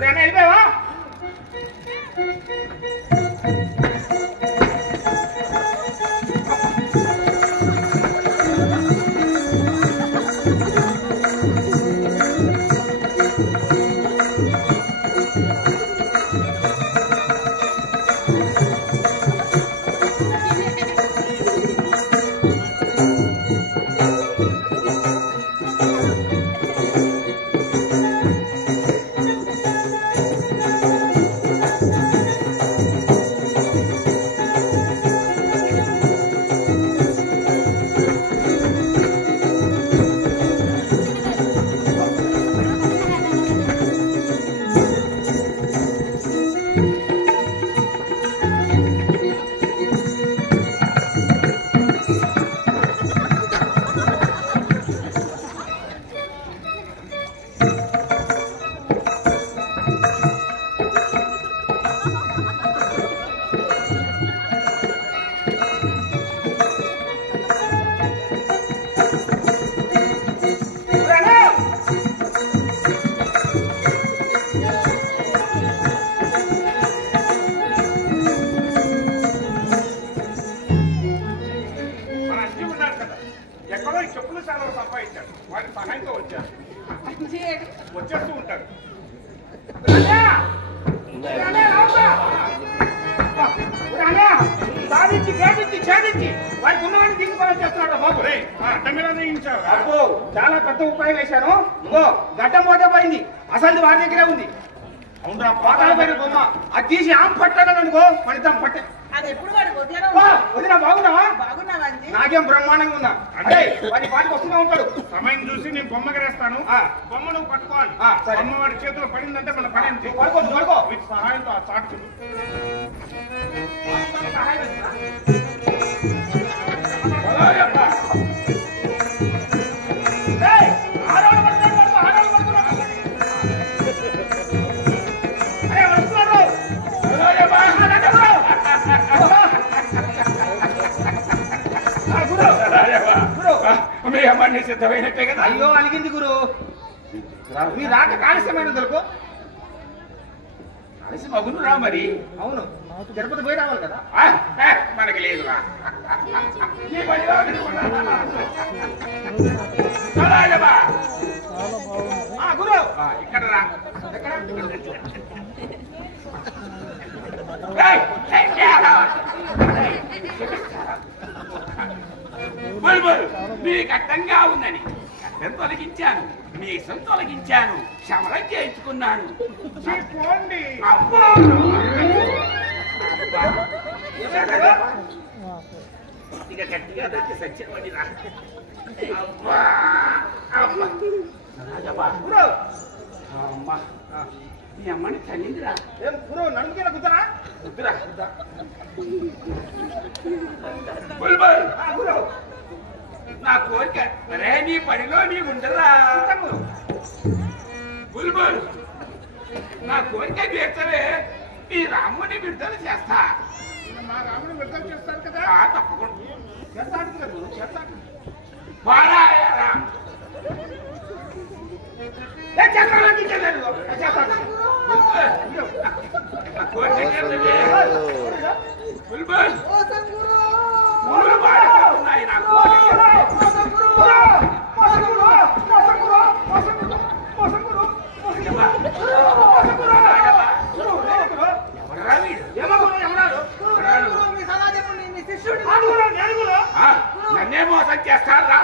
అన్న వెళ్ళిపోయావా? వచ్చేస్తూ ఉంటాడు. సాధించి గేటించి ఛేదించి వాడికి ఉన్నవాడిని తీసుకొని చేస్తున్నాడు బాబు. అబ్బో చాలా పెద్ద ఉపాయం వేశాను. ఇగో గడ్డం పోతే పోయింది, అసలు వాడి దగ్గరే ఉంది. అవునా? పాతాల పైన బొమ్మ అది తీసి ఆమె పట్టాను అనుకో పడిద్దాం పట్టే. అది ఎప్పుడు వాడు వదిలేనా వదినా బాగున్నావా? బాగున్నావా? నాకేం బ్రహ్మాండంగా ఉన్నా. అంటే వాడి పాటికి వస్తూనే ఉంటాడు. సమయం చూసి నేను బొమ్మకి వేస్తాను. బొమ్మ నువ్వు పట్టుకోవాలి. బొమ్మ వాడి చేతిలో పడిందంటే మన పని అంతే. పడుకో వీటి సహాయంతో ఆ చాటు మీ అమ్మాయి సిద్ధమైనట్టే కదా. అయ్యో అలిగింది గురు, మీ రాక కాలుష్యమైన తెలుకో. కలిసి మగును రా మరి. అవును, తిరుపతి పోయి రావాలి కదా. మనకి లేదురా. గురు ఇక్కడ రా. మీకు అడ్డంగా ఉందని అడ్డం తొలగించాను, మీసం తొలగించాను, శమలం చేయించుకున్నాను. ఇక గట్టిగా దొరికి సత్యమని రా. అబ్బా అమ్మా, మీ అమ్మని తల్లిందిరా. ఏం గురు నడుముకేలా కుదరా? వద్దురా. బుల్బుల్, గురు నా కోరిక మరే నీ పనిలో నీ ఉండరా. బుల్బుల్, నా కోరిక తీర్చవే, ఈ రాముని విడుదల చేస్తా. మా రాముడు విడుదల చేస్తాను కదా. తప్పకుండా చేస్తాడు కదా గురు, చేస్తాడు. వారాయరా. కోరిక తీర్చవే. బుల్బుల్, మూడు పాడిపోతున్నాయి నా కోరిక. నన్నే మోసం చేస్తారా?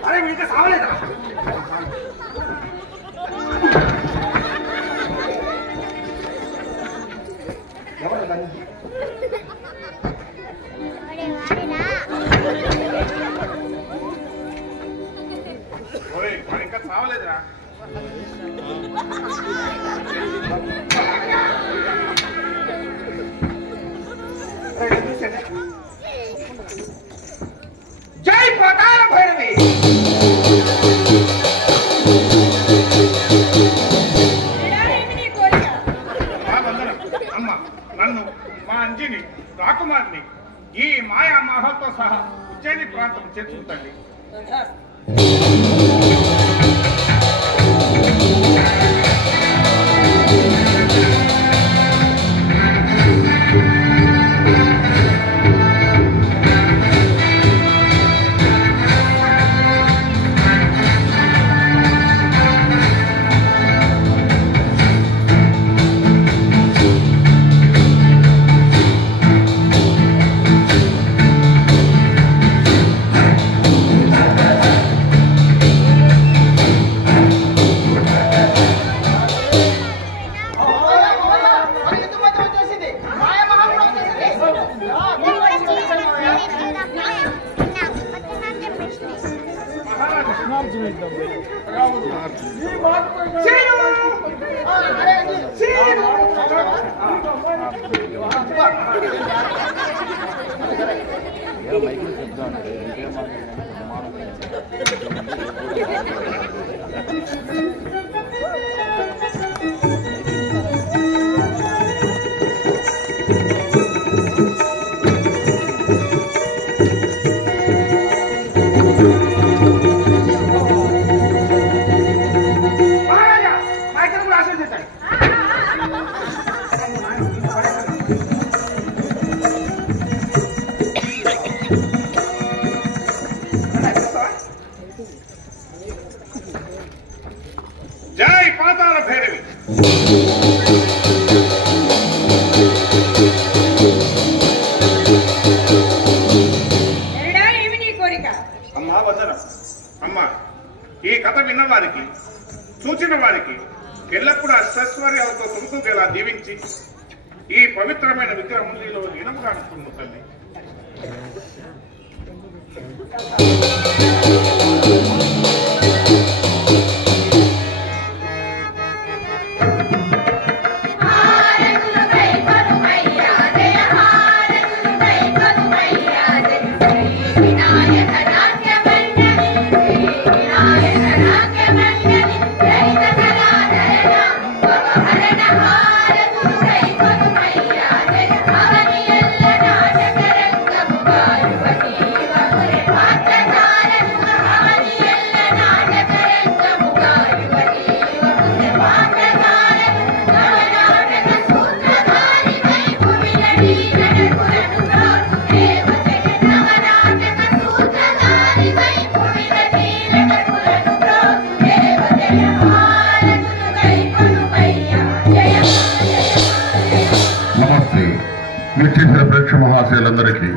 अरे मी सावले ఇంకా సావలేదురా జై ప్రకార భైరవి అమ్మ నన్ను మా అంజిని రాకుమారిని ఈ మాయా మహల్తో సహా ఉజ్జయిని ప్రాంతం చేర్చుకుంటండి. మహారాజా మా ఇద్దరు కూడా ఆశీర్వదించండి. జై పాతాళ భైరవి. ఎరడా ఏమి నీ కోరిక? అమ్మా వదన అమ్మా, ఈ కథ విన్న వారికి చూచిన వారికి ఎల్లప్పుడూ అష్టైశ్వర్యాలతో తుమ్ముతూగేలా దీవించి ఈ పవిత్రమైన విగ్రహం నీలో లీనముగా అనుకున్న తల్లి. నమస్తే వీక్షించిన ప్రేక్ష మహాశయులందరికీ